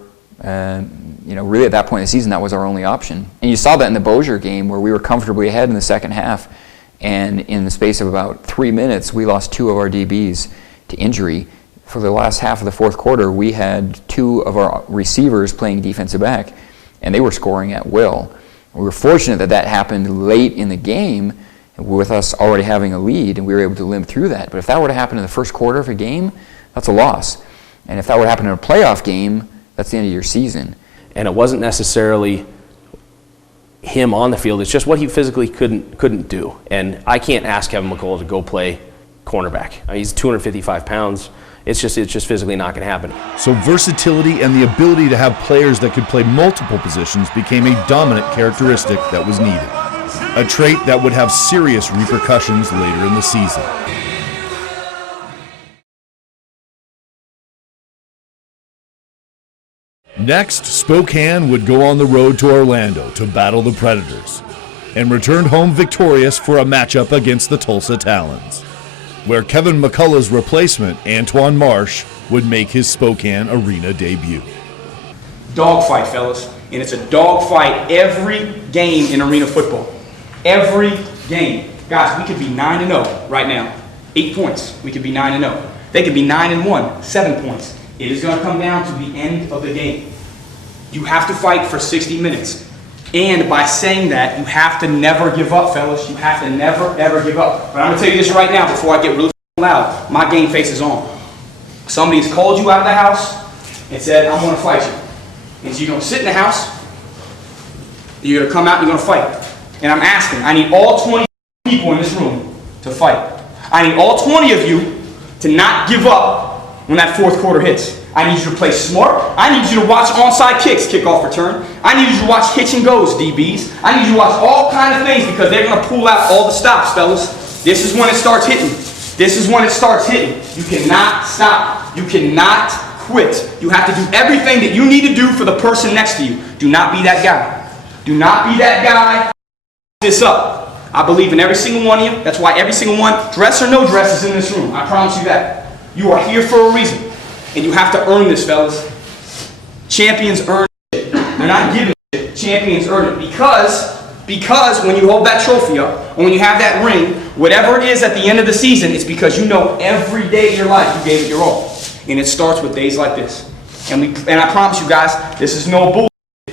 really at that point in the season, that was our only option. And you saw that in the Bossier game where we were comfortably ahead in the second half. And in the space of about 3 minutes, we lost 2 of our DBs to injury. For the last half of the fourth quarter, we had 2 of our receivers playing defensive back, and they were scoring at will. We were fortunate that that happened late in the game with us already having a lead, and we were able to limp through that. But if that were to happen in the first quarter of a game, that's a loss. And if that were to happen in a playoff game, that's the end of your season. And it wasn't necessarily him on the field, it's just what he physically couldn't do. And I can't ask Kevin McCullough to go play cornerback. He's 255 pounds. it's just physically not going to happen. So versatility and the ability to have players that could play multiple positions became a dominant characteristic that was needed, a trait that would have serious repercussions later in the season. Next, Spokane would go on the road to Orlando to battle the Predators, and returned home victorious for a matchup against the Tulsa Talons, where Kevin McCullough's replacement, Antoine Marsh, would make his Spokane Arena debut. Dogfight, fellas. And it's a dogfight every game in arena football. Every game. Guys, we could be 9-0 right now. 8 points. We could be 9-0. They could be 9-1, 7 points. It is going to come down to the end of the game. You have to fight for 60 minutes. And by saying that, you have to never give up, fellas. You have to never, ever give up. But I'm going to tell you this right now before I get really loud. My game face is on. Somebody has called you out of the house and said, I'm going to fight you. And so you're going to sit in the house, you're going to come out and you're going to fight. And I'm asking, I need all 20 people in this room to fight. I need all 20 of you to not give up when that fourth quarter hits. I need you to play smart. I need you to watch onside kicks, kickoff return. I need you to watch hitch and goes, DBs. I need you to watch all kinds of things because they're going to pull out all the stops, fellas. This is when it starts hitting. This is when it starts hitting. You cannot stop. You cannot quit. You have to do everything that you need to do for the person next to you. Do not be that guy. Do not be that guy. This up. I believe in every single one of you. That's why every single one, dress or no dress, is in this room. I promise you that. You are here for a reason. And you have to earn this, fellas. Champions earn it. They're not giving it. Champions earn it. Because when you hold that trophy up, or when you have that ring, whatever it is at the end of the season, it's because you know every day of your life you gave it your all. And it starts with days like this. And I promise you guys, this is no bull.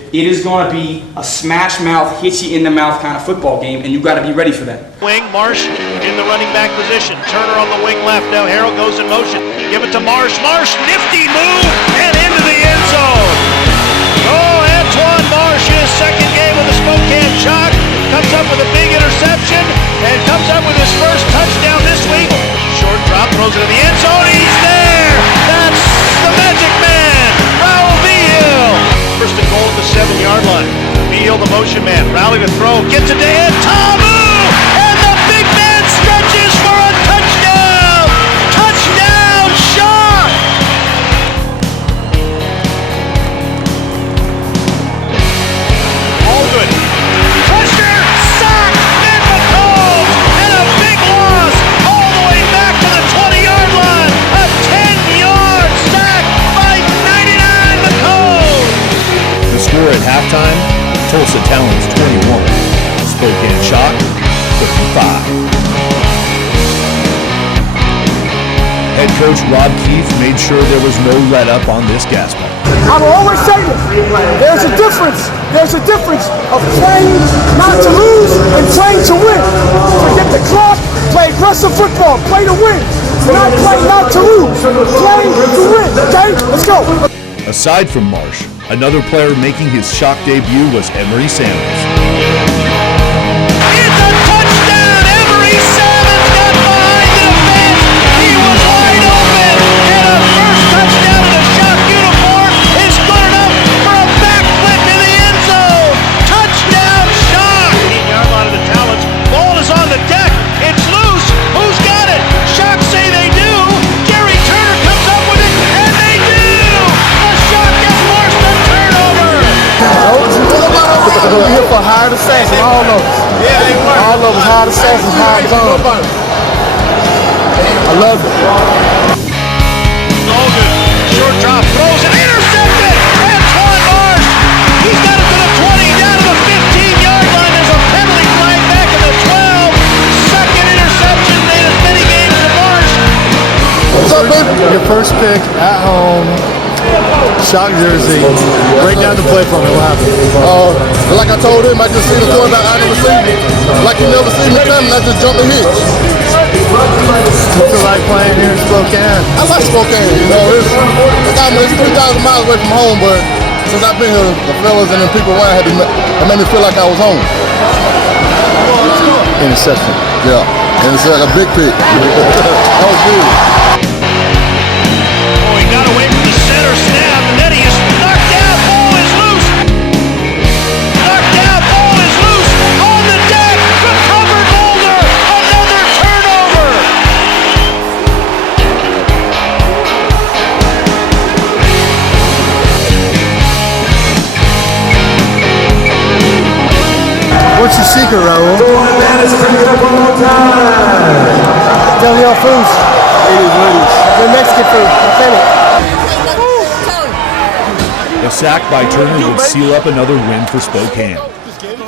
It is going to be a smash mouth, hit you in the mouth kind of football game, and you've got to be ready for that. Wing, Marsh in the running back position. Turner on the wing left. Now Harrell goes in motion. Give it to Marsh. Marsh, nifty move, and into the end zone. Oh, Antoine Marsh in his second game with the Spokane Shock. Comes up with a big interception, and comes up with his first touchdown this week. Short drop, throws it in the end zone. He's there. That's the Magic Man, Raul Vigil. First and goal at the 7-yard line. Vigil, the motion man. Rally to throw. Gets it to Ed Tamu. And the big man stretches for a touchdown. Touchdown, Shock. All good. Pressure, sack, and McCombs. And a big loss all the way back to the 20-yard line. A 10-yard sack by 99 McCombs. The score at halftime, Tulsa Talons 21, Spokane Shock 35. Head coach Rob Keefe made sure there was no let-up on this gas pump. I will always say this, there's a difference. There's a difference of playing not to lose and playing to win. Forget the clock, play aggressive football, play to win. Not play not to lose, play to win, okay? Let's go. Aside from Marsh, another player making his Shock debut was Emery Samuels. It's a touchdown! Emery Samuels got behind the defense. He was wide open, and a first touchdown in a Shock uniform is good enough for a backflip in the end zone. Touchdown, Shock! 18-yard line of the Talons. Ball is on the deck. It's loose. Who's got it? Shock say they do. Gary Turner comes up with it, and they do. The Shock has forced a turnover. We're here for hired assassins, all of us. Yeah, they were. All of us hired assassins, hired guns. I love it. All good. Short drop, throws it, intercepted! Antoine Marsh! He's got it to the 20, down to the 15-yard line. There's a penalty flag back at the 12. Second interception in as many games as Marsh. What's up, man? Your first pick at home. Shock jersey. Break down the play for me. What happened? Like I told him, I just seen the quarterback out of receiver. Like you never seen me coming, I just jumped the hitch. What's it like playing here in Spokane? I like Spokane, you know. It's 3,000 miles away from home, but since I've been here, the fellas and the people around it made me feel like I was home. Interception. Yeah, and it's a big pick. That was good. Boulder snap, and then he is knocked out. Ball is loose. Knocked out. Ball is loose. On the deck. Recovered Boulder. Another turnover. What's your secret, Raul? Tell me your foods. Your Mexican food. The sack by Turner would seal up another win for Spokane.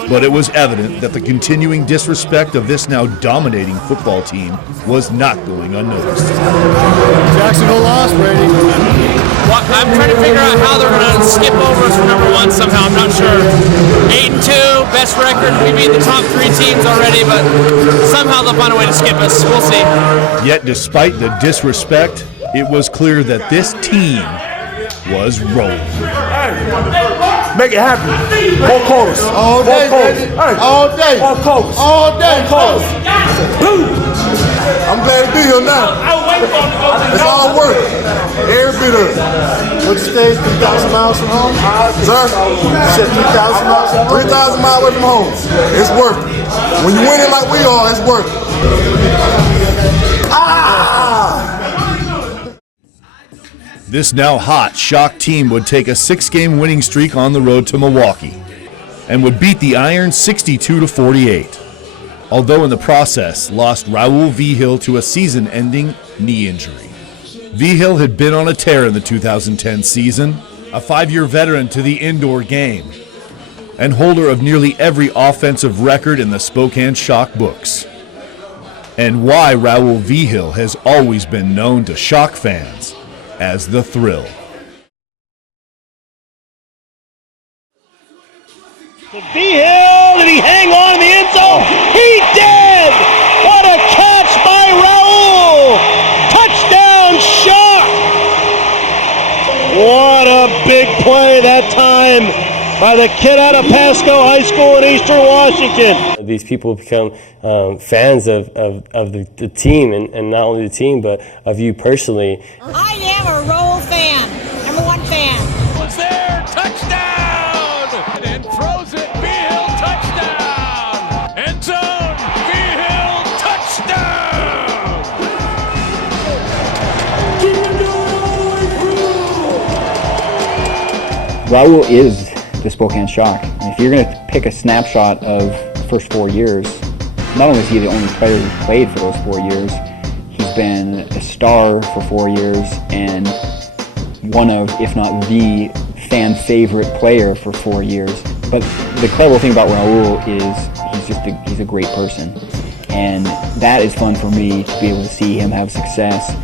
But it was evident that the continuing disrespect of this now dominating football team was not going unnoticed. Jacksonville lost, Brady. Well, I'm trying to figure out how they're going to skip over us for number one somehow. I'm not sure. 8-2, best record. We beat the top 3 teams already, but somehow they'll find a way to skip us. We'll see. Yet despite the disrespect, it was clear that this team was rolling. Make it happen. More quarters. All day, baby. All day. More quarters. All day. Quarters. I'm glad to be here now. It's all work. Every bit of it. What you stay 3,000 miles from home? Sir? You said 3,000 miles? 3,000 miles away from home. It's worth it. When you win it like we are, it's worth it. This now hot Shock team would take a 6-game winning streak on the road to Milwaukee and would beat the Iron 62-48. Although in the process lost Raul Vigil to a season-ending knee injury. Vigil had been on a tear in the 2010 season, a 5-year veteran to the indoor game, and holder of nearly every offensive record in the Spokane Shock books. And why Raul Vigil has always been known to Shock fans as the Thrill. Vigil, did he hang on in the end zone? He did! What a catch by Raul! Touchdown Shock! What a big play that time by the kid out of Pasco High School in Eastern Washington. These people become fans of the team, and not only the team, but of you personally. I am a Roll fan, number 1 fan. Was there, touchdown! And throws it, Vigil, touchdown! End zone, Vigil, touchdown! Raul is the Spokane Shock. And if you're going to pick a snapshot of the first 4 years, not only is he the only player who played for those 4 years, he's been a star for 4 years and one of, if not the, fan favorite player for 4 years. But the incredible thing about Raul is he's a great person. And that is fun for me to be able to see him have success,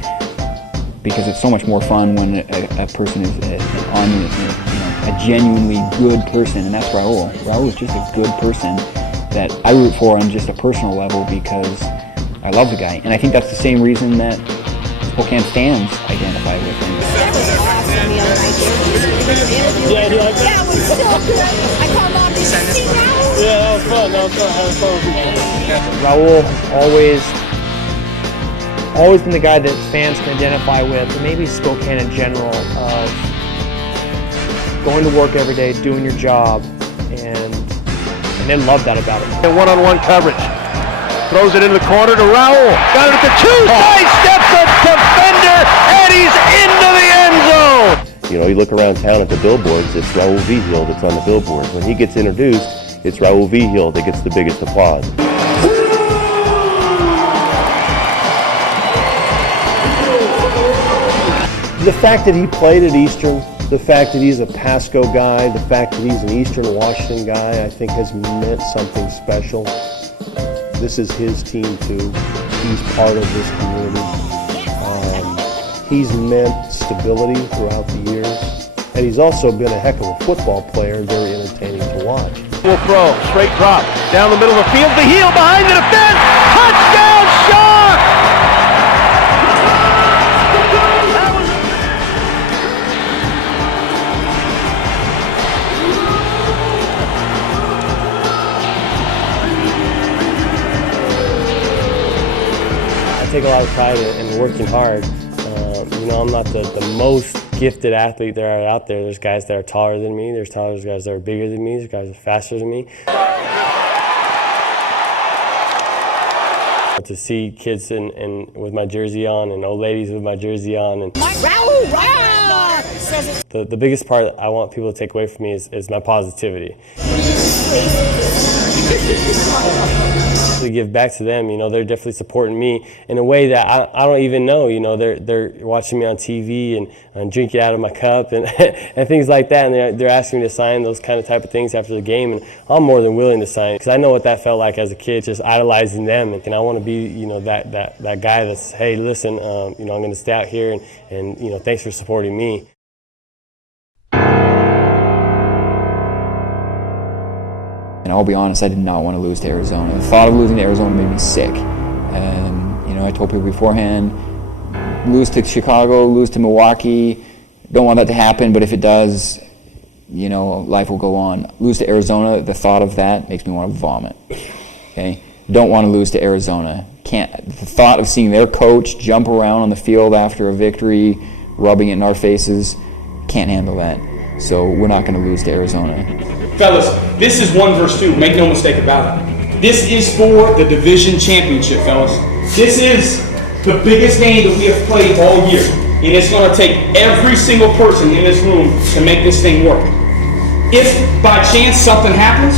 because it's so much more fun when a person is a genuinely good person, and that's Raul. Raul is just a good person that I root for on just a personal level because I love the guy. And I think that's the same reason that Spokane fans identify with him. That was awesome the other night. Yeah, you like that? Yeah, it was so good. I called Mom, did you see Raul? Yeah, that was fun. Having fun with you. Raul always been the guy that fans can identify with, and maybe Spokane in general, of going to work every day, doing your job, and they love that about him. And one-on-one coverage. Throws it in the corner to Raul. Got it at the 2. Nice steps a defender, and he's into the end zone. You know, you look around town at the billboards, it's Raul Vigil that's on the billboards. When he gets introduced, it's Raul Vigil that gets the biggest applause. The fact that he played at Eastern, the fact that he's a Pasco guy, the fact that he's an Eastern Washington guy, I think has meant something special. This is his team too. He's part of this community. He's meant stability throughout the years, and he's also been a heck of a football player, very entertaining to watch. Full throw, straight drop, down the middle of the field, the heel behind the defense, touchdown Shock! I take a lot of pride in working hard. You know, I'm not the most gifted athlete there are out there. There's guys that are taller than me. There's guys that are bigger than me. There's guys that are faster than me. To see kids with my jersey on and old ladies with my jersey on. And the biggest part I want people to take away from me is my positivity. To give back to them, they're definitely supporting me in a way that I don't even know. They're watching me on TV and drinking out of my cup and and things like that, and they're asking me to sign those kind of type of things after the game, and I'm more than willing to sign because I know what that felt like as a kid, just idolizing them, and I want to be that guy that's, hey, listen, I'm going to stay out here and thanks for supporting me. And I'll be honest, I did not want to lose to Arizona. The thought of losing to Arizona made me sick. I told people beforehand, lose to Chicago, lose to Milwaukee, don't want that to happen, but if it does, life will go on. Lose to Arizona, the thought of that makes me want to vomit. Okay? Don't want to lose to Arizona. The thought of seeing their coach jump around on the field after a victory, rubbing it in our faces, can't handle that. So we're not going to lose to Arizona. Fellas, this is 1 versus 2. Make no mistake about it. This is for the division championship, fellas. This is the biggest game that we have played all year. And it's going to take every single person in this room to make this thing work. If by chance something happens,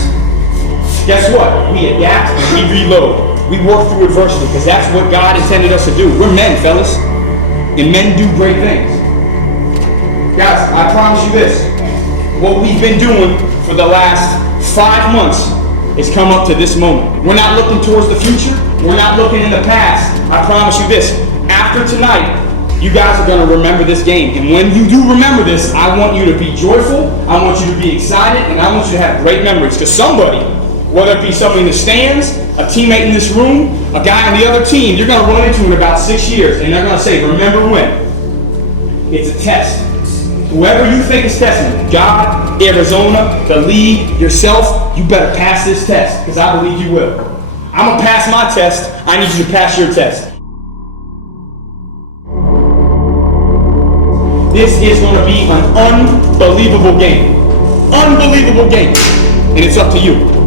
guess what? We adapt and we reload. We work through adversity because that's what God intended us to do. We're men, fellas. And men do great things. Guys, I promise you this. What we've been doing for the last 5 months has come up to this moment. We're not looking towards the future. We're not looking in the past. I promise you this. After tonight, you guys are going to remember this game. And when you do remember this, I want you to be joyful. I want you to be excited. And I want you to have great memories. Because somebody, whether it be somebody in the stands, a teammate in this room, a guy on the other team, you're going to run into in about 6 years. And they're going to say, remember when? It's a test. Whoever you think is testing, God, Arizona, the league, yourself, you better pass this test, because I believe you will. I'm going to pass my test. I need you to pass your test. This is going to be an unbelievable game. Unbelievable game. And it's up to you.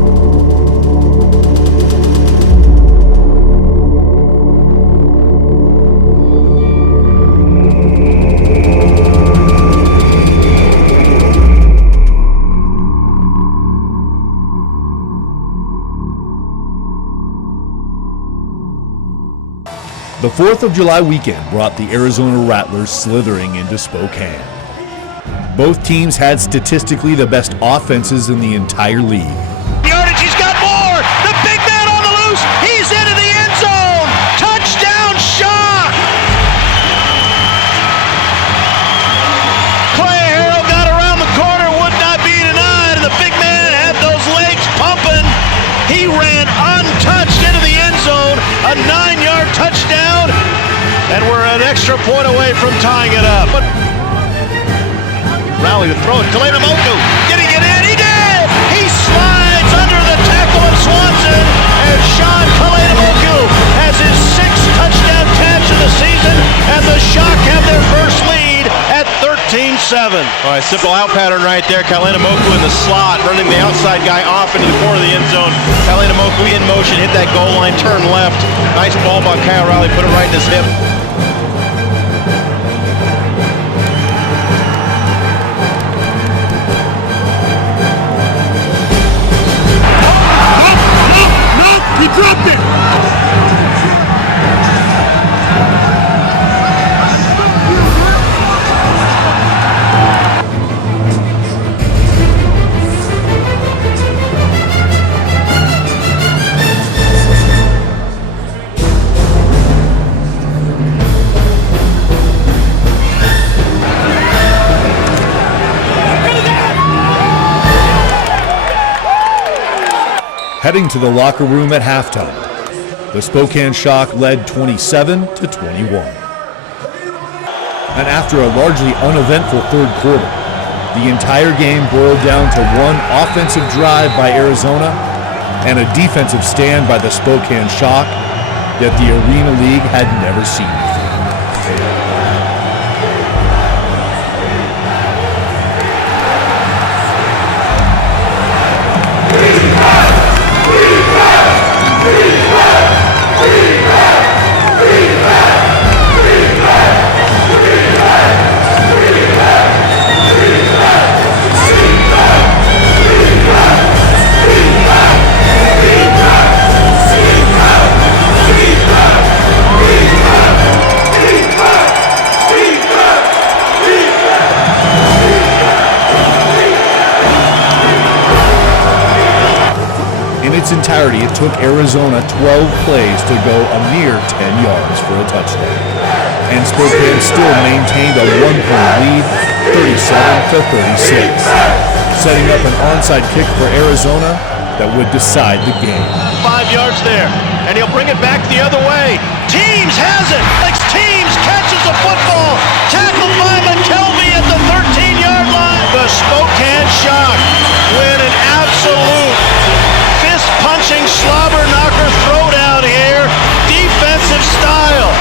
The 4th of July weekend brought the Arizona Rattlers slithering into Spokane. Both teams had statistically the best offenses in the entire league. Yardage, he's got more! The big man on the loose! He's into the end zone! Touchdown, Shaw! Clay Harrell got around the corner, would not be denied, and the big man had those legs pumping. He ran untouched into the end zone, a 9-yard touchdown, and we're an extra point away from tying it up. Rowley to throw it. ArenaBowl, did he get in? He did! He slides under the tackle of Swanson, and Sean ArenaBowl has his 6th touchdown catch of the season, and the Shock have their first lead at 13-7. All right, simple out pattern right there. ArenaBowl in the slot, running the outside guy off into the corner of the end zone. ArenaBowl in motion, hit that goal line, turn left. Nice ball by Kyle Rowley, put it right in his hip. He dropped it! Heading to the locker room at halftime, the Spokane Shock led 27-21. And after a largely uneventful third quarter, the entire game boiled down to one offensive drive by Arizona and a defensive stand by the Spokane Shock that the Arena League had never seen before. entirety, it took Arizona 12 plays to go a mere 10 yards for a touchdown. And Spokane still maintained a 1-point lead, 37-36, setting up an onside kick for Arizona that would decide the game. 5 yards there, and he'll bring it back the other way. Teams has it. Teams catches a football. Tackled by McKelvey at the 13-yard line. The Spokane Shock win an absolute fist-punching slobber knocker throwdown here. Defensive style.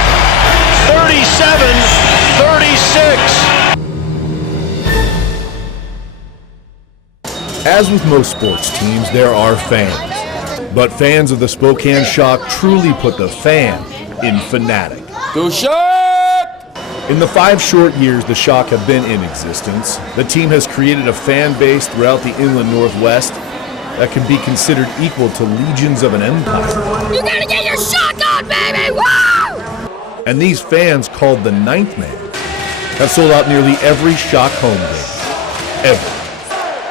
37-36. As with most sports teams, there are fans. But fans of the Spokane Shock truly put the fan in fanatic. Go Shock! In the 5 short years the Shock have been in existence, the team has created a fan base throughout the inland Northwest that can be considered equal to legions of an empire. You gotta get your Shock on, baby! Woo! And these fans, called the Ninth Man, have sold out nearly every Shock home game, ever.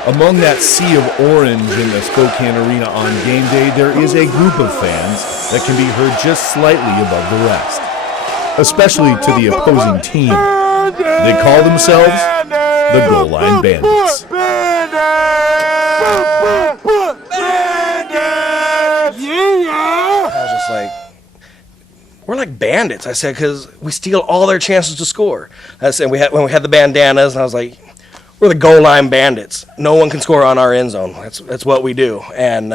Among that sea of orange in the Spokane Arena on game day, there is a group of fans that can be heard just slightly above the rest, especially to the opposing team. They call themselves the Goal Line Bandits. I was just like, we're like bandits, I said, because we steal all their chances to score. I said, when we had the bandanas, and I was like, we're the Goal Line Bandits. No one can score on our end zone. That's what we do. And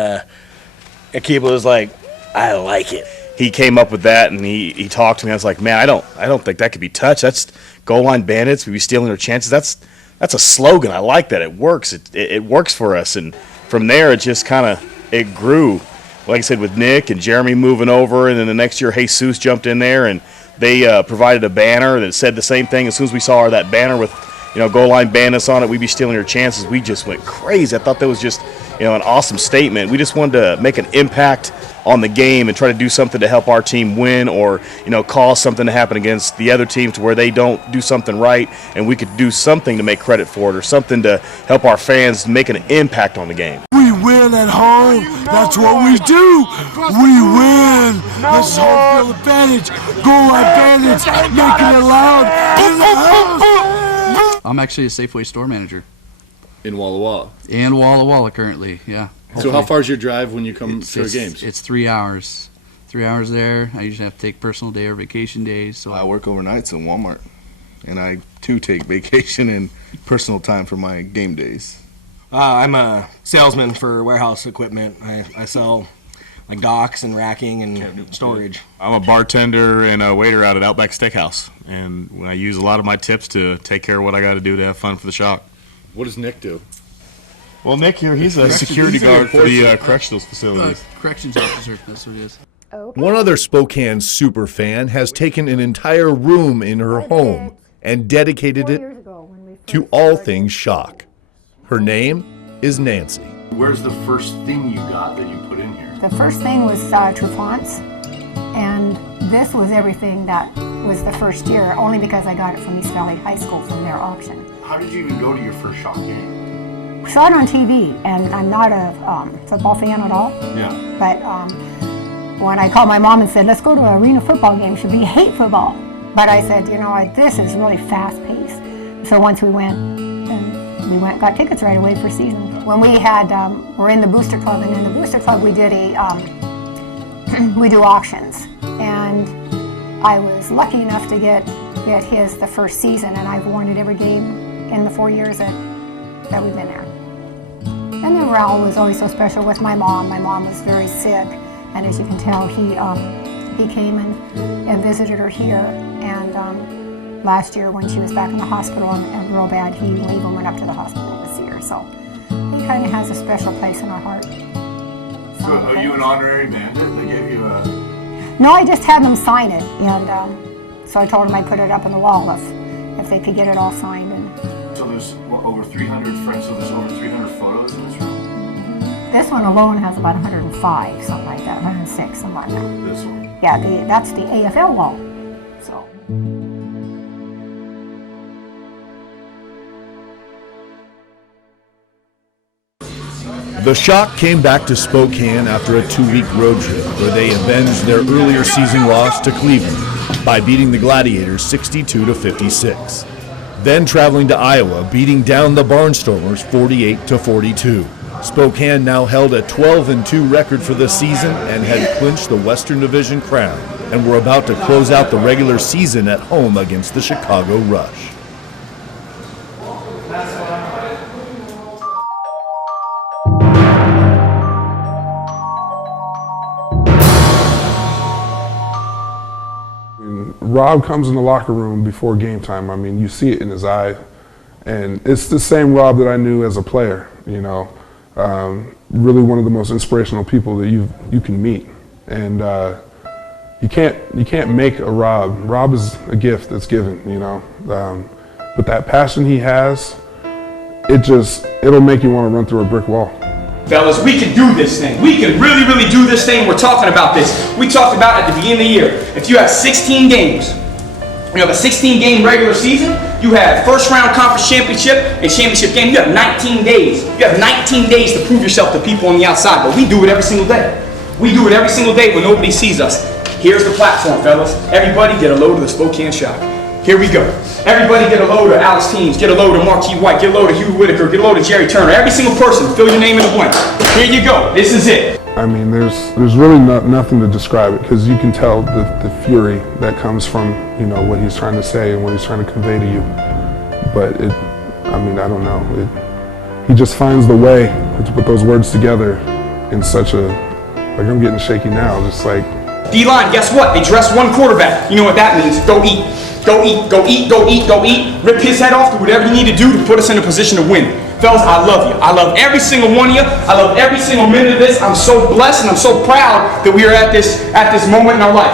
Akiba was like, I like it. He came up with that, and he talked to me. I was like, man, I don't think that could be touched. That's Goal Line Bandits. We be stealing their chances. That's a slogan. I like that. It works. It works for us. And from there, it just it grew. Like I said, with Nick and Jeremy moving over, and then the next year, Jesus jumped in there, and they provided a banner that said the same thing. As soon as we saw that banner with Goal Line Bandits on it, we'd be stealing your chances. We just went crazy. I thought that was just, an awesome statement. We just wanted to make an impact on the game and try to do something to help our team win, or, cause something to happen against the other team to where they don't do something right, and we could do something to make credit for it, or something to help our fans make an impact on the game. We win at home. That's what we do. We win. This is home field advantage. Goal Line Bandits making it loud in the house. I'm actually a Safeway store manager. In Walla Walla? In Walla Walla currently, yeah. So how far is your drive when you come to games? It's 3 hours. 3 hours there. I usually have to take personal day or vacation days. So I work overnights in Walmart, and I too take vacation and personal time for my game days. I'm a salesman for warehouse equipment. I sell like docks and racking and storage. I'm a bartender and a waiter out at Outback Steakhouse, and I use a lot of my tips to take care of what I got to do to have fun for the Shock. What does Nick do? Well, Nick here, he's a security guard for the correctional facilities. Corrections officer, that's what he is. One other Spokane super fan has taken an entire room in her home and dedicated it to all things Shock. Her name is Nancy. Where's the first thing you got that you put in here? The first thing was Trufant's, and this was everything that was the first year, only because I got it from East Valley High School from their auction. How did you even go to your first Shock game? We saw it on TV, and I'm not a football fan at all. Yeah. But when I called my mom and said, let's go to an arena football game, she hate football. But I said, this is really fast-paced. So once we went, got tickets right away for season. When we had, we're in the Booster Club, and in the Booster Club we did we do auctions. And I was lucky enough to get his the first season, and I've worn it every game in the 4 years that we've been there. And then Raul was always so special with my mom. My mom was very sick, and as you can tell, he came and visited her here. And last year when she was back in the hospital and real bad, he even went up to the hospital to see her. So he kind of has a special place in our heart. So are you an honorary bandit? They gave you a... No, I just had them sign it, and so I told them I'd put it up on the wall if they could get it all signed. So there's over 300 friends, so there's over 300 photos in this room? This one alone has about 105, something like that, 106, something like that. This one? Yeah, that's the AFL wall. So. The Shock came back to Spokane after a 2-week road trip where they avenged their earlier season loss to Cleveland by beating the Gladiators 62-56. Then traveling to Iowa, beating down the Barnstormers 48-42. Spokane now held a 12-2 record for the season and had clinched the Western Division crown and were about to close out the regular season at home against the Chicago Rush. Rob comes in the locker room before game time. I mean, you see it in his eye. And it's the same Rob that I knew as a player, you know. Really one of the most inspirational people that you can meet. And you can't make a Rob. Rob is a gift that's given, you know. But that passion he has, it'll make you want to run through a brick wall. Fellas, we can do this thing. We can really, really do this thing. We're talking about this. We talked about at the beginning of the year. If you have 16 games, you have a 16-game regular season, you have first-round conference championship and championship game, you have 19 days. You have 19 days to prove yourself to people on the outside, but we do it every single day. We do it every single day when nobody sees us. Here's the platform, fellas. Everybody get a load of the Spokane Shock. Here we go. Everybody get a load of Alex Teams, get a load of Marquis White, get a load of Hugh Whitaker, get a load of Jerry Turner. Every single person, fill your name in the blank. Here you go. This is it. I mean, there's really nothing to describe it, because you can tell the fury that comes from, you know, what he's trying to say and what he's trying to convey to you. But I don't know. He just finds the way to put those words together in such a, like, I'm getting shaky now, just like. D-line, guess what? They dress one quarterback. You know what that means. Go eat. Go eat, go eat, go eat, go eat. Rip his head off, do whatever you need to do to put us in a position to win. Fellas, I love you. I love every single one of you. I love every single minute of this. I'm so blessed and I'm so proud that we are at this moment in our life.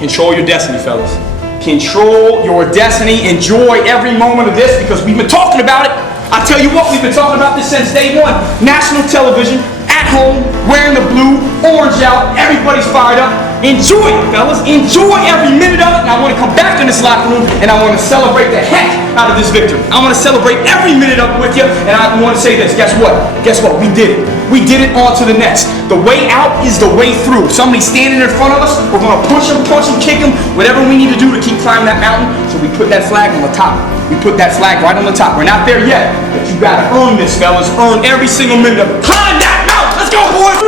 Control your destiny, fellas. Control your destiny. Enjoy every moment of this, because we've been talking about it. I tell you what, we've been talking about this since day one. National television, at home, wearing the blue, orange out, everybody's fired up. Enjoy it, fellas. Enjoy every minute of it. And I want to come back in this locker room and I want to celebrate the heck out of this victory. I want to celebrate every minute of it with you. And I want to say this. Guess what? Guess what? We did it. We did it on to the next. The way out is the way through. Somebody's standing in front of us. We're going to push them, kick them, whatever we need to do to keep climbing that mountain. So we put that flag on the top. We put that flag right on the top. We're not there yet, but you got to earn this, fellas. Earn every single minute of it. Climb that mountain. Let's go, boys.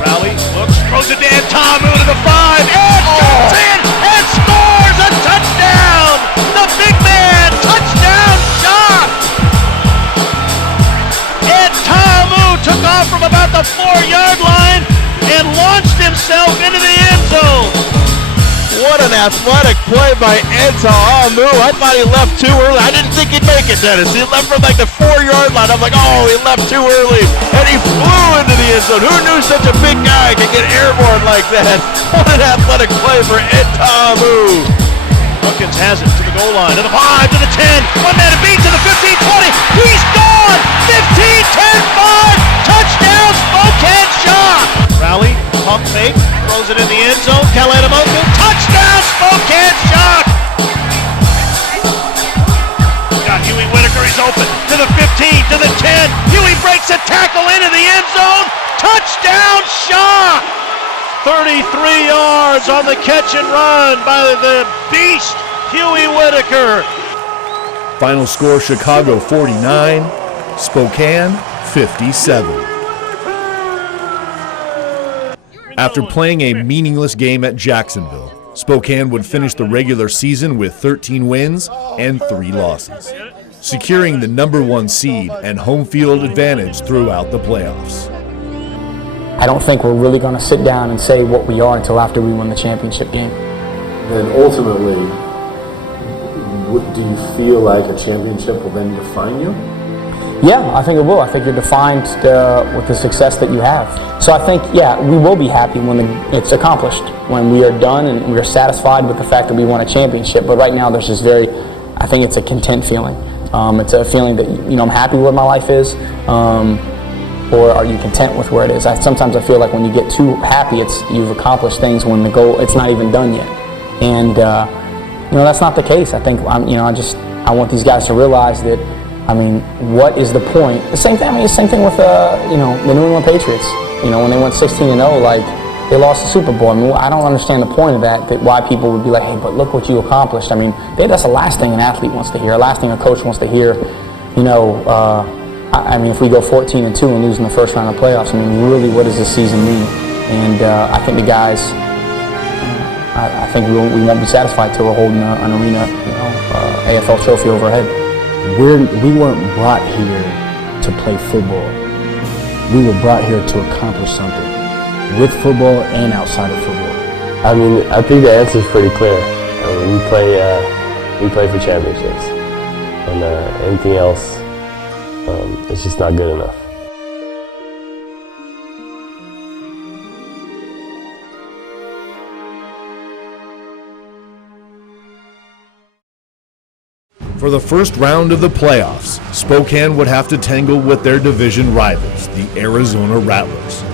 Rowley looks, throws it to Tamu to the 5, and goes in and scores a touchdown! The big man, touchdown shot! And Tamu took off from about the 4-yard line and launched himself into the end zone. What an athletic play by Tamu. I thought he left too early. I didn't think he'd make it, Dennis. He left from like the 4-yard line. I'm like, oh, he left too early. And he flew into the end zone. Who knew such a big guy could get airborne like that? What an athletic play for Tamu. Wilkins has it to the goal line, to the 5, to the 10. One man beat to the 15, 20. He's gone! 15, 10, 5. Touchdown, Spokane Shock. Rowley, pump fake, throws it in the end zone. Kalanamoku, touchdown, Spokane Shock. Got Huey Whitaker, he's open. To the 15, to the 10. Huey breaks a tackle into the end zone. Touchdown, Shock. 33 yards on the catch and run by the beast, Huey Whitaker. Final score, Chicago 49, Spokane 57. After playing a meaningless game at Jacksonville, Spokane would finish the regular season with 13 wins and 3 losses, securing the #1 seed and home field advantage throughout the playoffs. I don't think we're really going to sit down and say what we are until after we win the championship game. Then ultimately, do you feel like a championship will then define you? Yeah, I think it will. I think you're defined with the success that you have. So I think, yeah, we will be happy when it's accomplished, when we are done and we're satisfied with the fact that we won a championship. But right now there's this I think it's a content feeling. It's a feeling that, I'm happy where my life is. or are you content with where it is? Sometimes I feel like when you get too happy, you've accomplished things when the goal, it's not even done yet. And that's not the case. I think I want these guys to realize that. What is the point? The same thing. Same thing with the New England Patriots. When they went 16-0, like they lost the Super Bowl. I don't understand the point of that. That why people would be like, hey, but look what you accomplished. That's the last thing an athlete wants to hear. The last thing a coach wants to hear. If we go 14-2 and lose in the first round of playoffs, really, what does this season mean? And I think the guys, I think we won't be satisfied till we're holding an arena, AFL trophy overhead. We weren't brought here to play football. We were brought here to accomplish something with football and outside of football. I think the answer is pretty clear. We play for championships, and anything else, it's just not good enough. For the first round of the playoffs, Spokane would have to tangle with their division rivals, the Arizona Rattlers.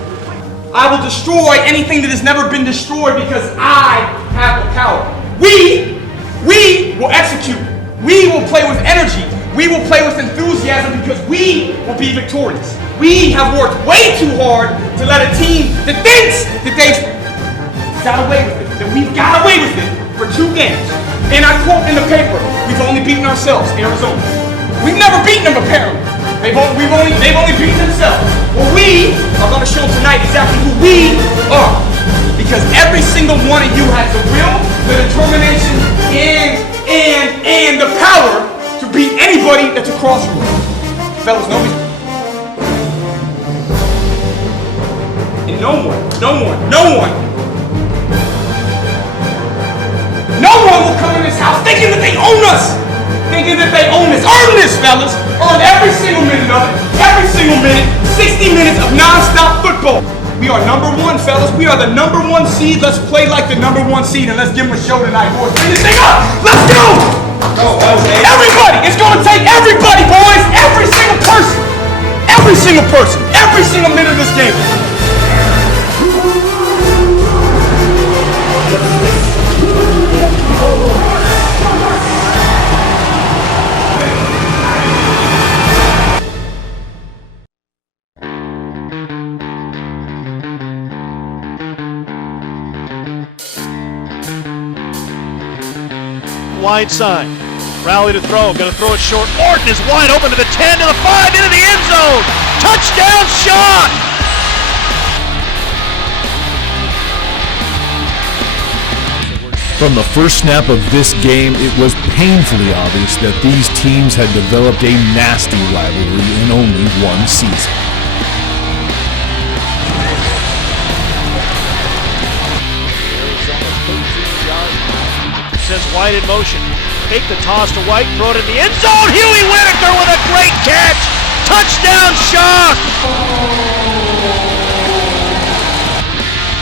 I will destroy anything that has never been destroyed because I have the power. We will execute. We will play with energy. We will play with enthusiasm because we will be victorious. We have worked way too hard to let a team that thinks that they've got away with it, that we've got away with it for 2 games. And I quote in the paper, we've only beaten ourselves, Arizona. We've never beaten them apparently. They've only beaten themselves. Well, we are going to show tonight exactly who we are. Because every single one of you has the will, the determination, and the power to beat anybody that's across from you. Fellas, and no one will come in this house thinking that they own us. Thinking that they own this. Earn this, fellas. Earn every single minute of it. Every single minute. 60 minutes of non-stop football. We are number 1, fellas. We are the number 1 seed. Let's play like the number 1 seed and let's give them a show tonight, boys. Bring this thing up. Let's go. Everybody. It's going to take everybody, boys. Every single person. Every single person. Every single minute of this game. Wide side. Rally to throw. Going to throw it short. Orton is wide open to the 10, to the 5, into the end zone. Touchdown shot! From the first snap of this game, it was painfully obvious that these teams had developed a nasty rivalry in only 1 season. Sends White in motion. Take the toss to White, throw it in the end zone. Huey Whitaker with a great catch. Touchdown Shock!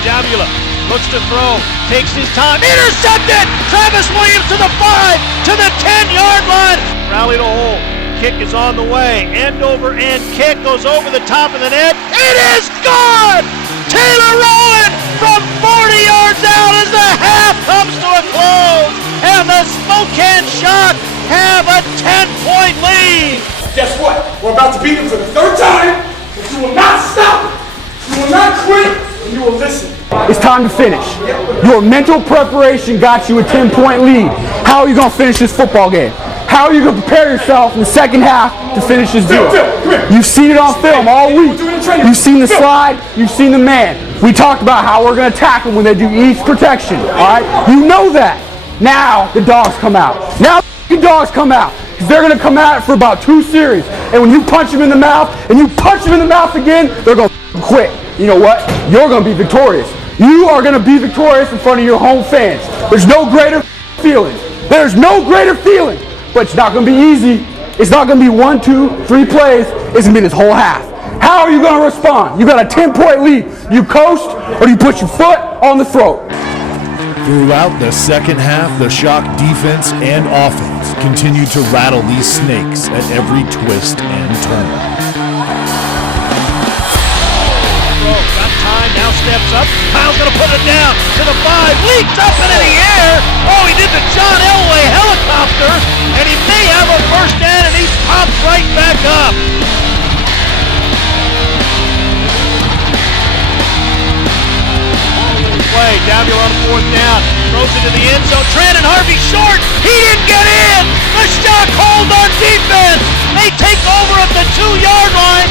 Davila looks to throw, takes his time, intercepted! Travis Williams to the 5, to the 10-yard line. Rally to hole. Kick is on the way. End over end kick goes over the top of the net. It is gone! Taylor Rowan from 40 yards out as the half comes to a close, and the Spokane Shock have a 10-point lead. Guess what? We're about to beat them for the 3rd time, but you will not stop. You will not quit, and you will listen. It's time to finish. Your mental preparation got you a 10-point lead. How are you going to finish this football game? How are you going to prepare yourself in the second half to finish this deal? You've seen it on film all week. You've seen the slide. You've seen the man. We talked about how we're going to tackle them when they do each protection. All right? You know that. Now the dogs come out. Now the dogs come out. Because they're going to come out for about 2 series. And when you punch them in the mouth and you punch them in the mouth again, they're going to quit. You know what? You're going to be victorious. You are going to be victorious in front of your home fans. There's no greater feeling. There's no greater feeling. But it's not going to be easy. It's not going to be 1, 2, 3 plays. It's going to be this whole half. How are you going to respond? You got a 10-point lead. You coast or you put your foot on the throat. Throughout the second half, the Shock defense and offense continued to rattle these snakes at every twist and turn. throw. Got time, now steps up. Kyle's going to put it down to the 5. Leaps up into the air. Oh, he did the John Elway helicopter. And he may have a first down, and he pops right back up. Play, Davila on 4th down, throws it to the end zone. Trent and Harvey short. He didn't get in. The Shock hold on defense. They take over at the 2-yard line.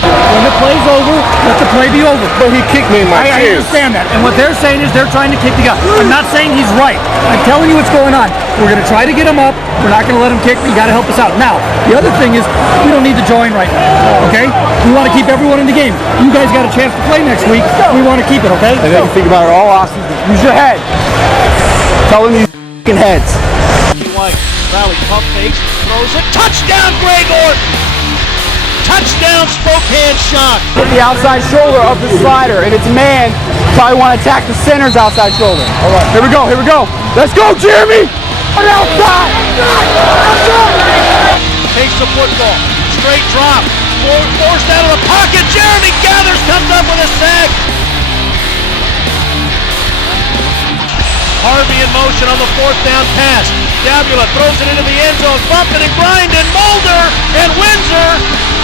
When the play's over, let the play be over. But he kicked me in my I understand that. And what they're saying is they're trying to kick the guy. I'm not saying he's right. I'm telling you what's going on. We're going to try to get him up. We're not going to let him kick. You got to help us out. Now, the other thing is we don't need to join right now. Okay? We want to keep everyone in the game. You guys got a chance to play next week. We want to keep it, okay? And then you think about it all offseason. Use your head. Tell them these f***ing heads. Rally pump fakes, throws it. Touchdown, Gregor! Touchdown, Spokane Shock. Hit the outside shoulder of the slider, and it's man. Probably want to attack the center's outside shoulder. All right, here we go, here we go. Let's go, Jeremy! On the outside! Takes the football, straight drop, forced out of the pocket. Jeremy gathers, comes up with a sack. Harvey in motion on the 4th down pass. Davila throws it into the end zone, bumping and grinding. Mulder and Windsor.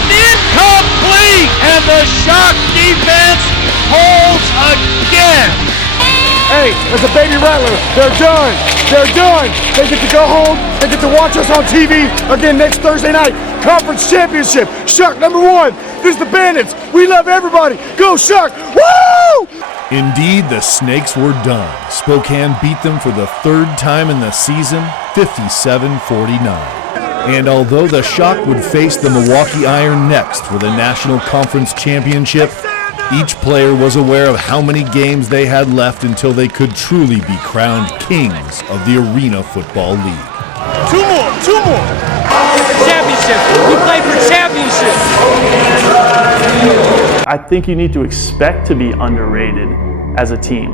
Incomplete! And the Shock defense holds again. Hey, there's a baby rattler. They're done. They're done. They get to go home. They get to watch us on TV again next Thursday night. Conference championship. Shock #1. This is the Bandits. We love everybody. Go Shock. Woo! Indeed, the Snakes were done. Spokane beat them for the 3rd time in the season, 57-49. And although the Shock would face the Milwaukee Iron next for the National Conference Championship, each player was aware of how many games they had left until they could truly be crowned kings of the Arena Football League. Two more. Championship. We play for championship. I think you need to expect to be underrated as a team.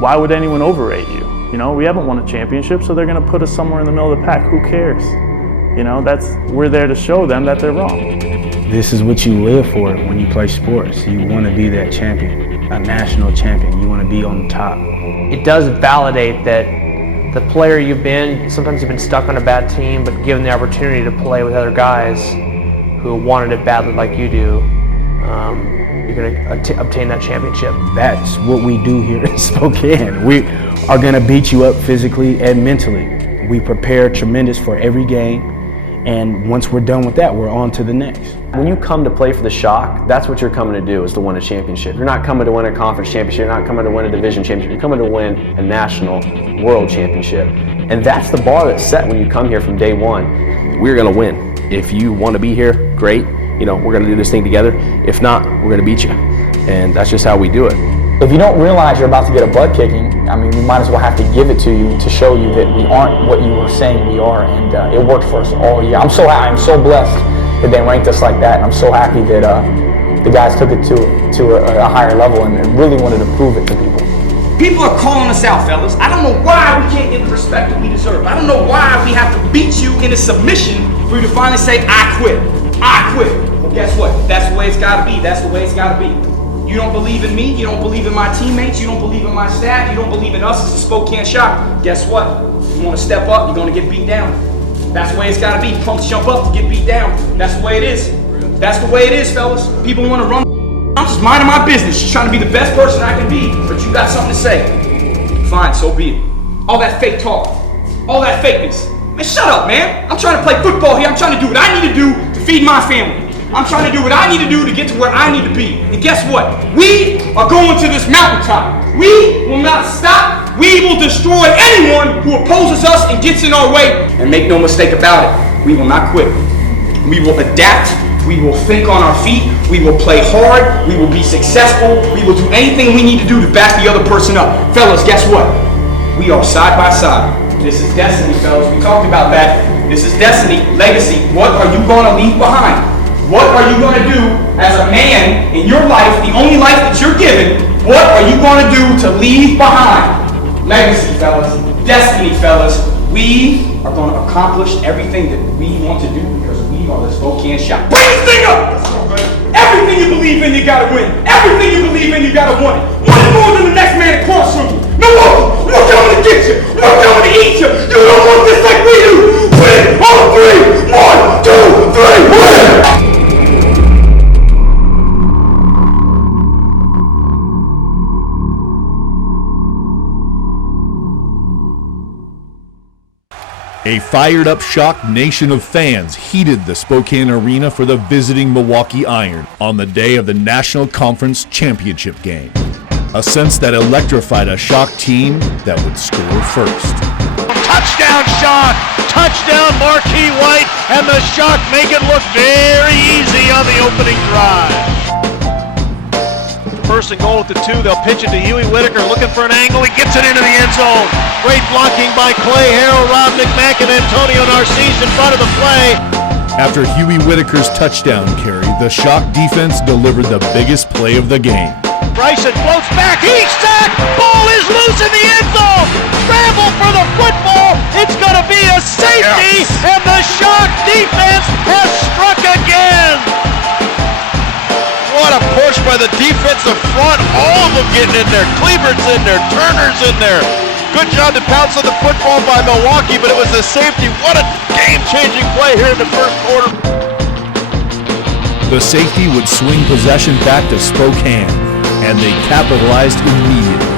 Why would anyone overrate you? You know, we haven't won a championship, so they're going to put us somewhere in the middle of the pack. Who cares? You know, we're there to show them that they're wrong. This is what you live for when you play sports. You want to be that champion, a national champion. You want to be on top. It does validate that the player you've been, sometimes you've been stuck on a bad team, but given the opportunity to play with other guys who wanted it badly like you do, you're going to obtain that championship. That's what we do here in Spokane. We are going to beat you up physically and mentally. We prepare tremendous for every game, and once we're done with that, we're on to the next. When you come to play for the Shock, that's what you're coming to do, is to win a championship. You're not coming to win a conference championship, you're not coming to win a division championship, you're coming to win a national world championship. And that's the bar that's set when you come here from day one. We're going to win. If you want to be here, great. You know, we're going to do this thing together. If not, we're going to beat you. And that's just how we do it. If you don't realize you're about to get a butt kicking, I mean, we might as well have to give it to you to show you that we aren't what you were saying we are, and it worked for us all year. I'm so blessed that they ranked us like that, and I'm so happy that the guys took it to a higher level and really wanted to prove it to people. People are calling us out, fellas. I don't know why we can't get the respect that we deserve. I don't know why we have to beat you into submission for you to finally say, I quit. I quit. Well, guess what? That's the way it's got to be. That's the way it's got to be. You don't believe in me. You don't believe in my teammates. You don't believe in my staff. You don't believe in us as a Spokane Shock. Guess what? You want to step up, you're going to get beat down. That's the way it's got to be. Punks jump up to get beat down. That's the way it is. That's the way it is, fellas. People want to run. I'm just minding my business, just trying to be the best person I can be. But you got something to say. Fine, so be it. All that fake talk. All that fakeness. Man, shut up, man. I'm trying to play football here. I'm trying to do what I need to do to feed my family. I'm trying to do what I need to do to get to where I need to be. And guess what? We are going to this mountaintop. We will not stop. We will destroy anyone who opposes us and gets in our way. And make no mistake about it, we will not quit. We will adapt. We will think on our feet. We will play hard. We will be successful. We will do anything we need to do to back the other person up. Fellas, guess what? We are side by side. This is destiny, fellas. We talked about that. This is destiny, legacy. What are you going to leave behind? What are you going to do as a man in your life, the only life that you're given? What are you going to do to leave behind? Legacy, fellas. Destiny, fellas. We are going to accomplish everything that we want to do because we are the Spokane Shock. Bring this thing up! Everything you believe in, you gotta win. Everything you believe in, you gotta want it. Want it more than the next man across from you. Milwaukee, we're coming to get you. We're coming to eat you. You don't want this like we do. Win on three. 1, 2, 3, win! A fired-up Shock nation of fans heated the Spokane Arena for the visiting Milwaukee Iron on the day of the National Conference Championship game. A sense that electrified a Shock team that would score first. Touchdown Shock! Touchdown Marquis White, and the Shock make it look very easy on the opening drive. First and goal at the 2, they'll pitch it to Huey Whitaker, looking for an angle, he gets it into the end zone. Great blocking by Clay Harrell, Rob McMack, and Antonio Narcisse in front of the play. After Huey Whitaker's touchdown carry, the Shock defense delivered the biggest play of the game. Bryson floats back, he's sacked, ball is loose in the end zone. Scramble for the football, it's going to be a safety, and the Shock defense has struck again. What a push by the defensive front. All of them getting in there. Cleaver's in there. Turner's in there. Good job to pounce on the football by Milwaukee, but it was a safety. What a game-changing play here in the first quarter. The safety would swing possession back to Spokane, and they capitalized immediately.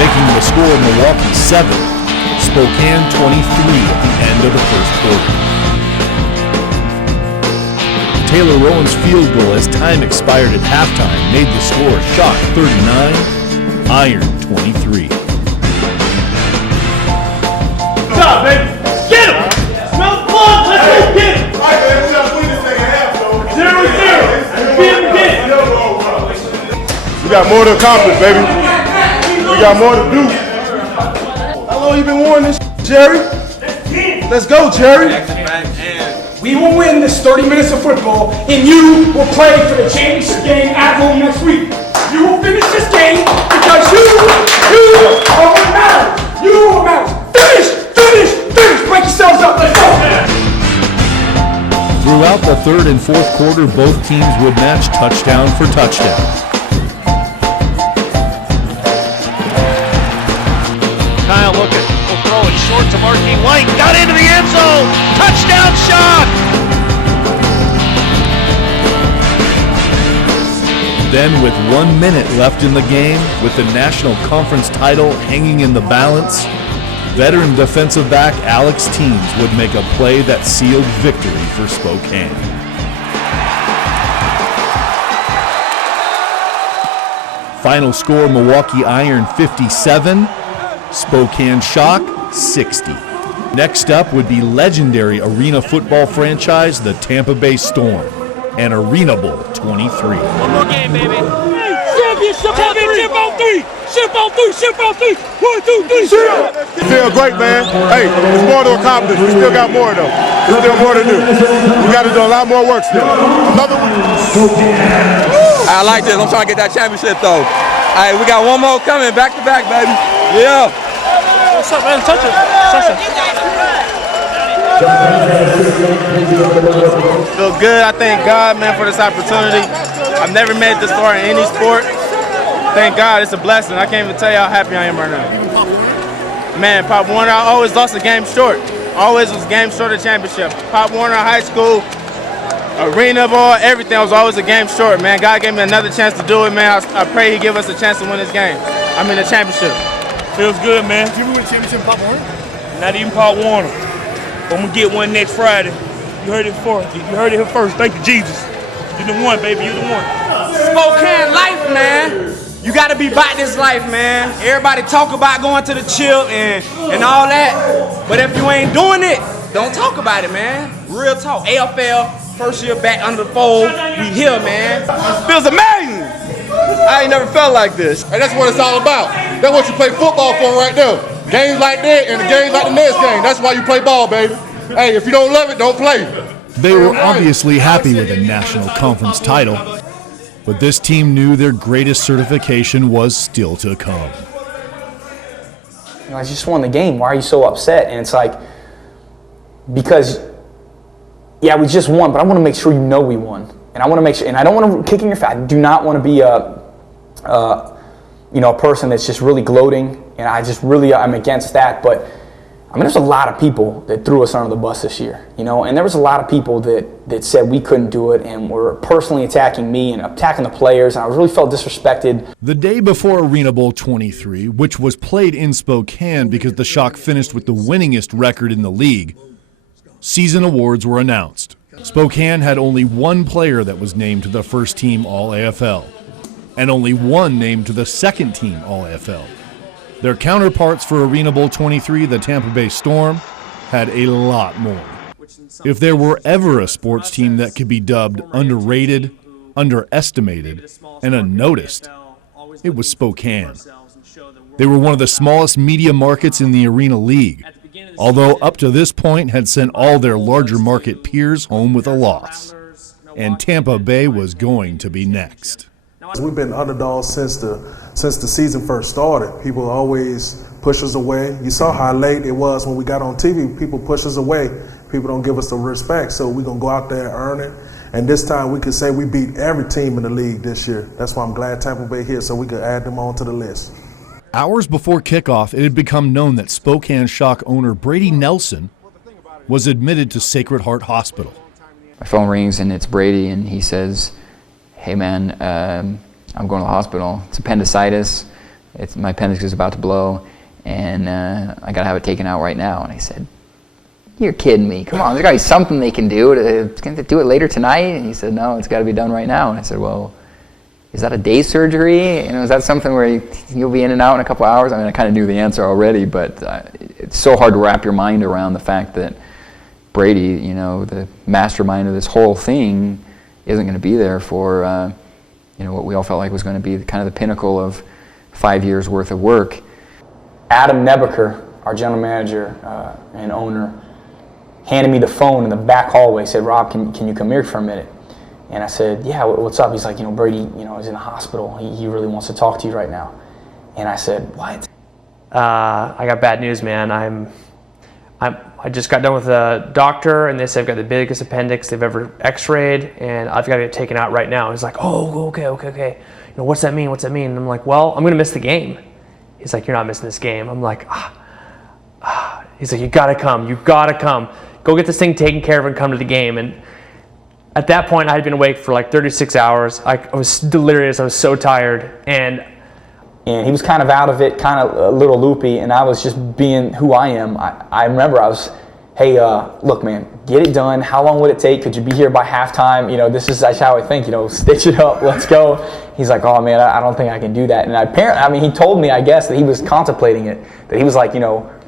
Making the score Milwaukee 7, Spokane 23 at the end of the first quarter. Taylor Rowan's field goal as time expired at halftime made the score Shock 39, Iron 23. Good job, baby. Get him! Smell the blood. Let's go get him. 0-0. Beat him again. We got more to accomplish, baby. We got more to do. How long you been warning this, Jerry? Let's go, Jerry. We will win this 30 minutes of football, and you will play for the championship game at home next week. You will finish this game because you are what matters. You are what matters. Finish. Break yourselves up. Let's go. Throughout the third and fourth quarter, both teams would match touchdown for touchdown. Kyle looking, will throw it short to Marquis White, got into the end zone, touchdown Shock! Then with 1 minute left in the game, with the National Conference title hanging in the balance, veteran defensive back Alex Teams would make a play that sealed victory for Spokane. Final score Milwaukee Iron 57, Spokane Shock 60. Next up would be legendary arena football franchise, the Tampa Bay Storm, and ArenaBowl 23. One more game, baby. Championship on three. Ship on three. 1, 2, 3. Ship. Feel great, man. Hey, there's more to accomplish. We still got more, though. There's still more to do. We got to do a lot more work still. Another one. I like this. I'm trying to get that championship, though. All right, we got one more coming, back to back, baby. Yeah. What's up, man? Touch it. Feel good. I thank God, man, for this opportunity. I've never made this far in any sport. Thank God, it's a blessing. I can't even tell you how happy I am right now. Man, Pop Warner, I always lost a game short. Always was a game short of championship. Pop Warner, high school, ArenaBowl, everything was always a game short, man. God gave me another chance to do it, man. I pray He give us a chance to win this game. I mean, the championship. Feels good, man. Did you win a championship, Pop Warner? Not even Pop Warner. I'm gonna get one next Friday. You heard it first. You heard it here first. Thank you, Jesus. You the one, baby. You the one. Spokane life, man. You gotta be about this life, man. Everybody talk about going to the chip and all that, but if you ain't doing it, don't talk about it, man. Real talk. AFL, first year back under the fold. We here, man. Feels amazing. I ain't never felt like this. And that's what it's all about. That's what you play football for right there. Games like that and the games like the next game. That's why you play ball, baby. Hey, if you don't love it, don't play. They were obviously happy with the National Conference title, but this team knew their greatest certification was still to come. You know, I just won the game. Why are you so upset? And it's like, because, yeah, we just won, but I want to make sure you know we won. And I want to make sure, and I don't want to kick in your face. I do not want to be a person that's just really gloating, and I'm against that. But I mean, there's a lot of people that threw us under the bus this year, you know, and there was a lot of people that said we couldn't do it and were personally attacking me and attacking the players, and I really felt disrespected. The day before Arena Bowl 23, which was played in Spokane because the Shock finished with the winningest record in the league, season awards were announced. Spokane had only one player that was named to the first team All-AFL, and only one named to the second team All-AFL. Their counterparts for Arena Bowl 23, the Tampa Bay Storm, had a lot more. If there were ever a sports team that could be dubbed underrated, underestimated, and unnoticed, it was Spokane. They were one of the smallest media markets in the Arena League, although up to this point had sent all their larger market peers home with a loss. And Tampa Bay was going to be next. We've been underdogs since the season first started. People always push us away. You saw how late it was when we got on TV. People push us away. People don't give us the respect. So we're going to go out there and earn it. And this time we could say we beat every team in the league this year. That's why I'm glad Tampa Bay here, so we could add them onto the list. Hours before kickoff, it had become known that Spokane Shock owner Brady Nelson was admitted to Sacred Heart Hospital. My phone rings and it's Brady, and he says, "Hey man, I'm going to the hospital. It's appendicitis. My appendix is about to blow, and I got to have it taken out right now." And I said, "You're kidding me. Come on, there's got to be something they can do. Can they do it later tonight?" And he said, "No, it's got to be done right now." And I said, "Well, is that a day surgery? You know, is that something where you'll be in and out in a couple hours?" I mean, I kind of knew the answer already, but it's so hard to wrap your mind around the fact that Brady, you know, the mastermind of this whole thing, isn't going to be there for what we all felt like was going to be kind of the pinnacle of 5 years worth of work. Adam Nebeker, our general manager and owner, handed me the phone in the back hallway, said, "Rob, can you come here for a minute?" And I said, "Yeah, what's up?" He's like, "Brady, is in the hospital. He really wants to talk to you right now." And I said, "What?" I got bad news, man. I just got done with a doctor, and they said I've got the biggest appendix they've ever x-rayed, and I've got to get taken out right now. And he's like, "Oh, okay. What's that mean? And I'm like, "Well, I'm going to miss the game." He's like, "You're not missing this game." I'm like, He's like, "You got to come. Go get this thing taken care of and come to the game." And at that point, I had been awake for like 36 hours. I was delirious. I was so tired. And he was kind of out of it, kind of a little loopy, and I was just being who I am. I remember I was, "Hey, look, man, get it done. How long would it take? Could you be here by halftime? This is how I think, stitch it up, let's go." He's like, "Oh, man, I don't think I can do that." And apparently, he told me, I guess, that he was contemplating it, that he was like,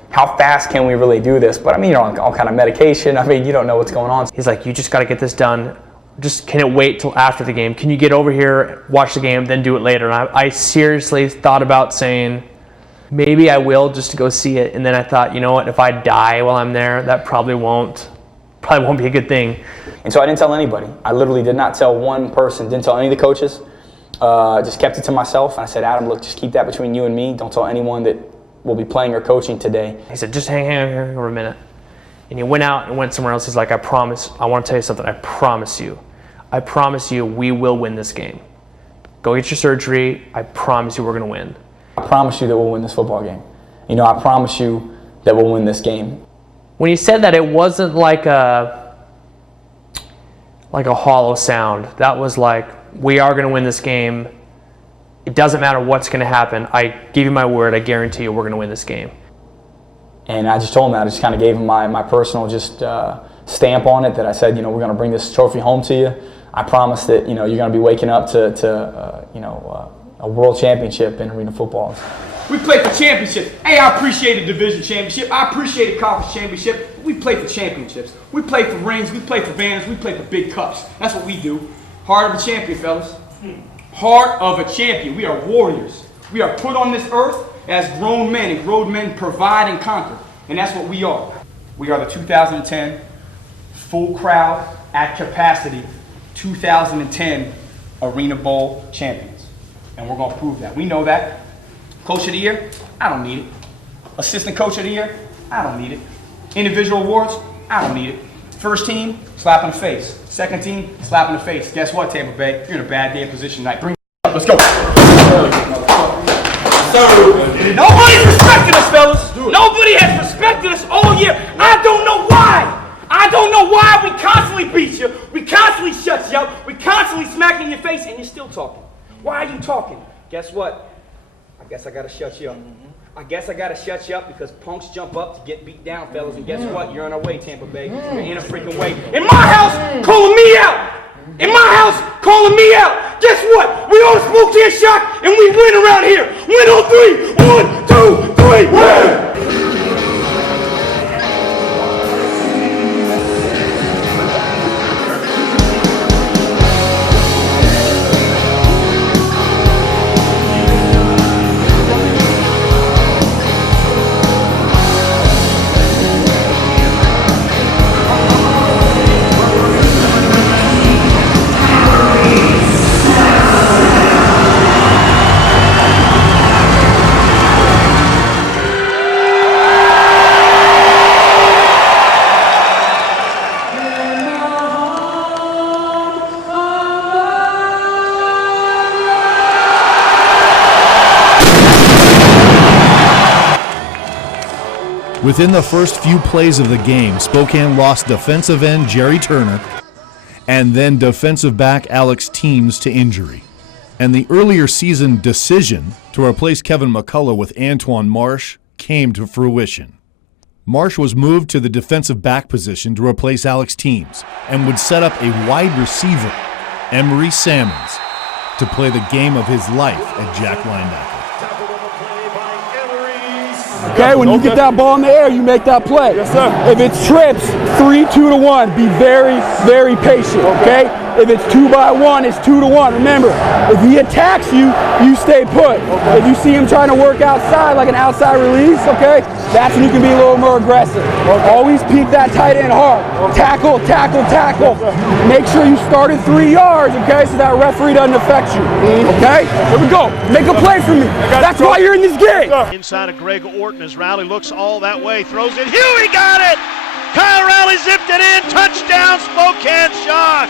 "How fast can we really do this?" But on all kind of medication. You don't know what's going on. He's like, "You just got to get this done. Just can it wait till after the game? Can you get over here, watch the game, then do it later?" And I seriously thought about saying, maybe I will just to go see it. And then I thought, you know what, if I die while I'm there, that probably won't be a good thing. And so I didn't tell anybody. I literally did not tell one person, didn't tell any of the coaches. Just kept it to myself. And I said, "Adam, look, just keep that between you and me. Don't tell anyone that will be playing or coaching today." He said, "Just hang here for a minute." And he went out and went somewhere else. He's like, I want to tell you something. I promise you we will win this game. Go get your surgery. I promise you we're going to win. I promise you that we'll win this football game. I promise you that we'll win this game. When he said that, it wasn't like a hollow sound. That was like, we are going to win this game. It doesn't matter what's going to happen. I give you my word. I guarantee you we're going to win this game. And I just told him that. I just kind of gave him my personal stamp on it, that I said, we're going to bring this trophy home to you. I promise that, you're going to be waking up to a world championship in arena football. We play for championships. Hey, I appreciate a division championship. I appreciate a conference championship. We play for championships. We play for rings. We play for banners. We play for big cups. That's what we do. Heart of a champion, fellas. Heart of a champion. We are warriors. We are put on this earth as grown men, and grown men provide and conquer. And that's what we are. We are the 2010 full crowd at capacity 2010 Arena Bowl champions. And we're going to prove that. We know that. Coach of the year? I don't need it. Assistant Coach of the Year, I don't need it. Individual awards, I don't need it. First team, slap in the face. Second team, slap in the face. Guess what, Tampa Bay? You're in a bad damn position tonight. Bring it up. Let's go. Nobody's respected us, fellas. Nobody has respected us all year. I don't know why. I don't know why we constantly beat you. We constantly shut you up. We constantly smack in your face, and you're still talking. Why are you talking? Guess what? I guess I gotta shut you up. I guess I gotta shut you up because punks jump up to get beat down, fellas. And guess what? You're on our way, Tampa Bay. You're in a freaking way. In my house, calling me out. In my house, calling me out. Guess what? We all Spokane Shock, and we win around here. Win on 3. 1, 2, 3, win! Within the first few plays of the game, Spokane lost defensive end Jerry Turner and then defensive back Alex Teams to injury. And the earlier season decision to replace Kevin McCullough with Antoine Marsh came to fruition. Marsh was moved to the defensive back position to replace Alex Teams and would set up a wide receiver, Emery Salmons, to play the game of his life at Jack linebacker. Okay, when you get that ball in the air, you make that play. Yes, sir. If it's trips, 3, 2 to 1. Be very, very patient, okay? If it's 2 by 1, it's 2 to 1. Remember, if he attacks you, you stay put. Okay. If you see him trying to work outside, like an outside release, okay, that's when you can be a little more aggressive. Okay. Always peek that tight end hard. Okay. Tackle, tackle, tackle. Yes, make sure you start at 3 yards, okay, so that referee doesn't affect you, okay? Here we go. Make a play for me. That's why you're in this game. Inside of Greg Orton as Rowley looks all that way, throws it. Huey got it! Kyle Rowley zipped it in. Touchdown, Spokane Shock.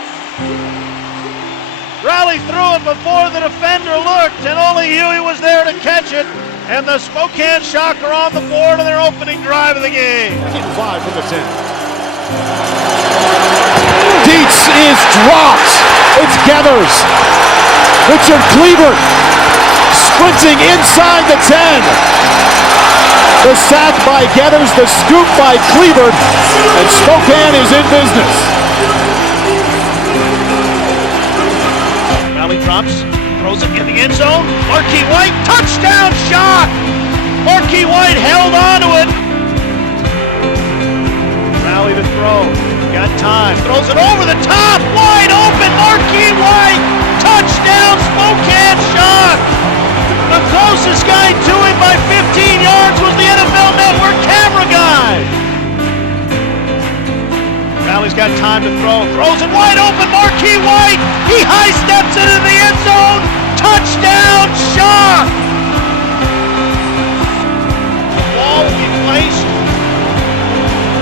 Rowley threw it before the defender looked, and only Huey was there to catch it. And the Spokane Shock are on the board on their opening drive of the game. 5 from the 10. Dietz is dropped. It's Gathers. Richard Cleaver sprinting inside the 10. The sack by Gathers, the scoop by Cleaver, and Spokane is in business. Rowley drops, throws it in the end zone. Marquis White, touchdown Shock! Marquis White held on to it. Rowley to throw, got time, throws it over the top, wide open, Marquis White! Touchdown Spokane Shock! The closest guy to him by 15 yards was the NFL Network camera guy. Rowley's got time to throw. Throws it wide open. Marquis White. He high steps it in the end zone. Touchdown, Shock. The ball will be placed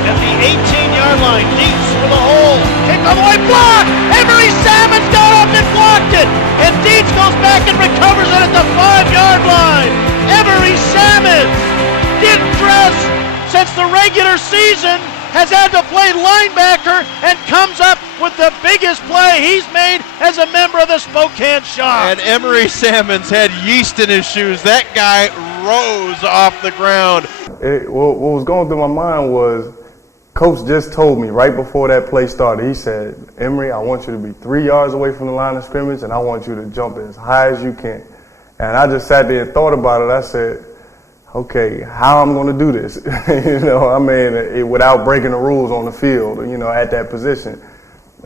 at the 18-yard line. Deep for the hole. Kick on the way. Block. Emery Salmons got up and blocked it. And Dietz goes back and recovers it at the 5-yard line. Emery Salmons didn't dress since the regular season, has had to play linebacker, and comes up with the biggest play he's made as a member of the Spokane Shock. And Emery Salmons had yeast in his shoes. That guy rose off the ground. What was going through my mind was, Coach just told me right before that play started, he said, Emery, I want you to be 3 yards away from the line of scrimmage, and I want you to jump as high as you can. And I just sat there and thought about it. I said, okay, how I'm going to do this? Without breaking the rules on the field, at that position.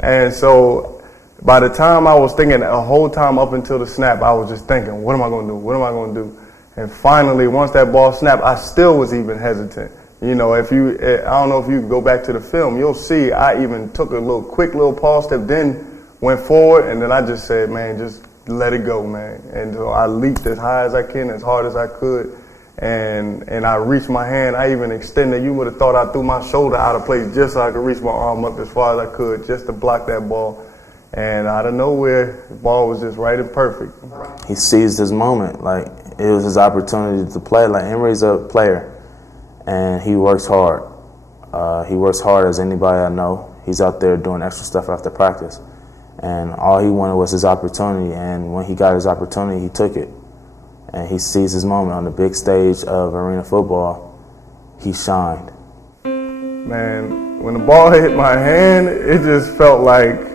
And so by the time I was thinking, the whole time up until the snap, I was just thinking, what am I going to do? What am I going to do? And finally, once that ball snapped, I still was even hesitant. I don't know if you go back to the film, you'll see I even took a quick little pause step, then went forward, and then I just said, man, just let it go, man. And so I leaped as high as I can, as hard as I could. And I reached my hand. I even extended. You would have thought I threw my shoulder out of place just so I could reach my arm up as far as I could just to block that ball. And out of nowhere, the ball was just right and perfect. He seized his moment. Like, it was his opportunity to play. Like, Emery's a player, and he works hard. He works hard as anybody I know. He's out there doing extra stuff after practice. And all he wanted was his opportunity, and when he got his opportunity, he took it. And he seized his moment on the big stage of arena football. He shined. Man, when the ball hit my hand, it just felt like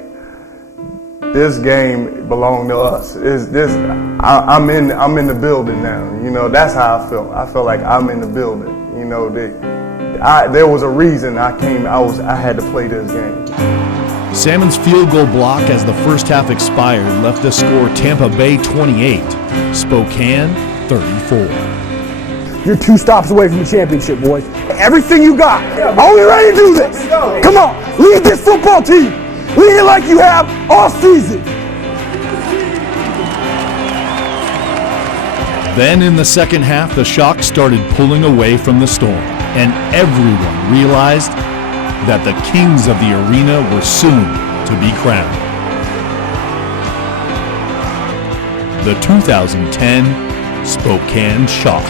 this game belonged to us. I'm in the building now. You know, that's how I felt. I felt like I'm in the building. You know, there was a reason I had to play this game. Salmon's field goal block as the first half expired left the score Tampa Bay 28, Spokane 34. You're 2 stops away from the championship, boys. Everything you got. Are we ready to do this? Come on, lead this football team. Lead it like you have all season. Then in the second half, the Shock started pulling away from the Storm, and everyone realized that the kings of the arena were soon to be crowned. The 2010 Spokane Shock.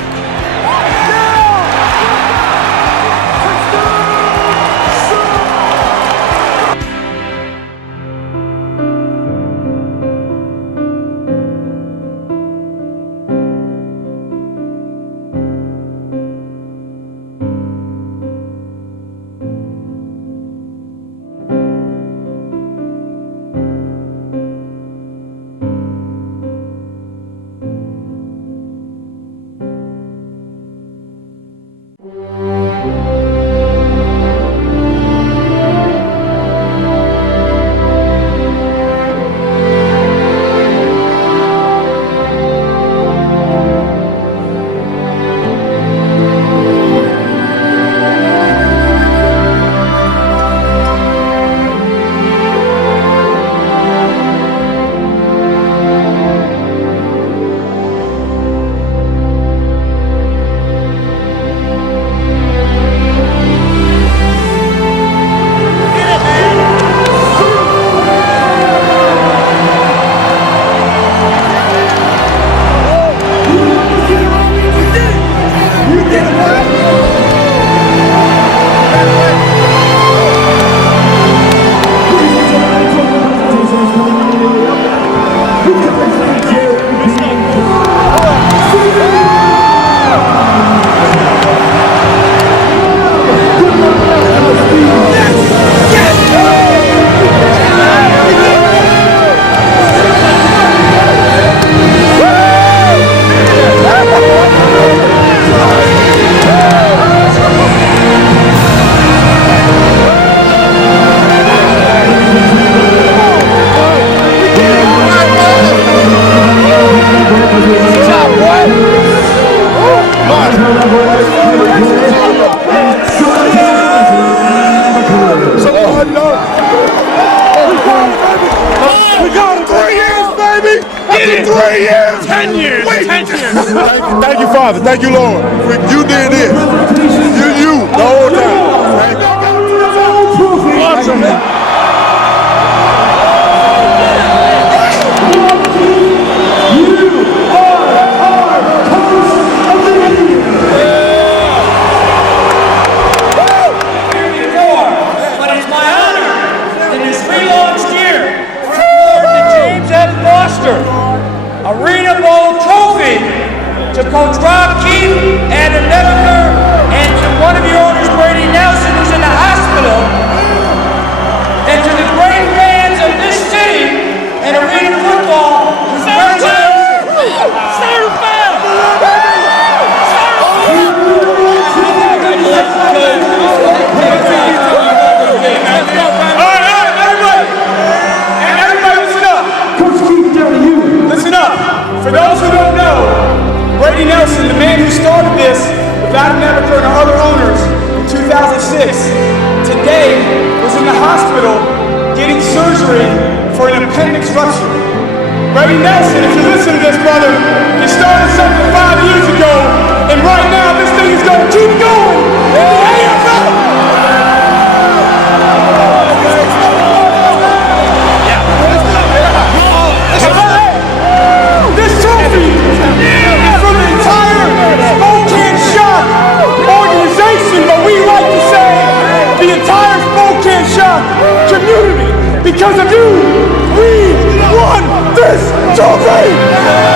Thank you, Father. Thank you, Lord. You did this. You, the whole time. Awesome, man. ArenaBowl trophy to Coach Rob Keefe and the Nebuchadnezzar and to one of your owners, Brady Nelson, who's in the hospital, and to the great fans of this city and arena football. For those who don't know, Brady Nelson, the man who started this with ArenaBowl and other owners in 2006, today was in the hospital getting surgery for an appendix rupture. Brady Nelson, if you listen to this, brother, you started something 5 years ago, and right trophy!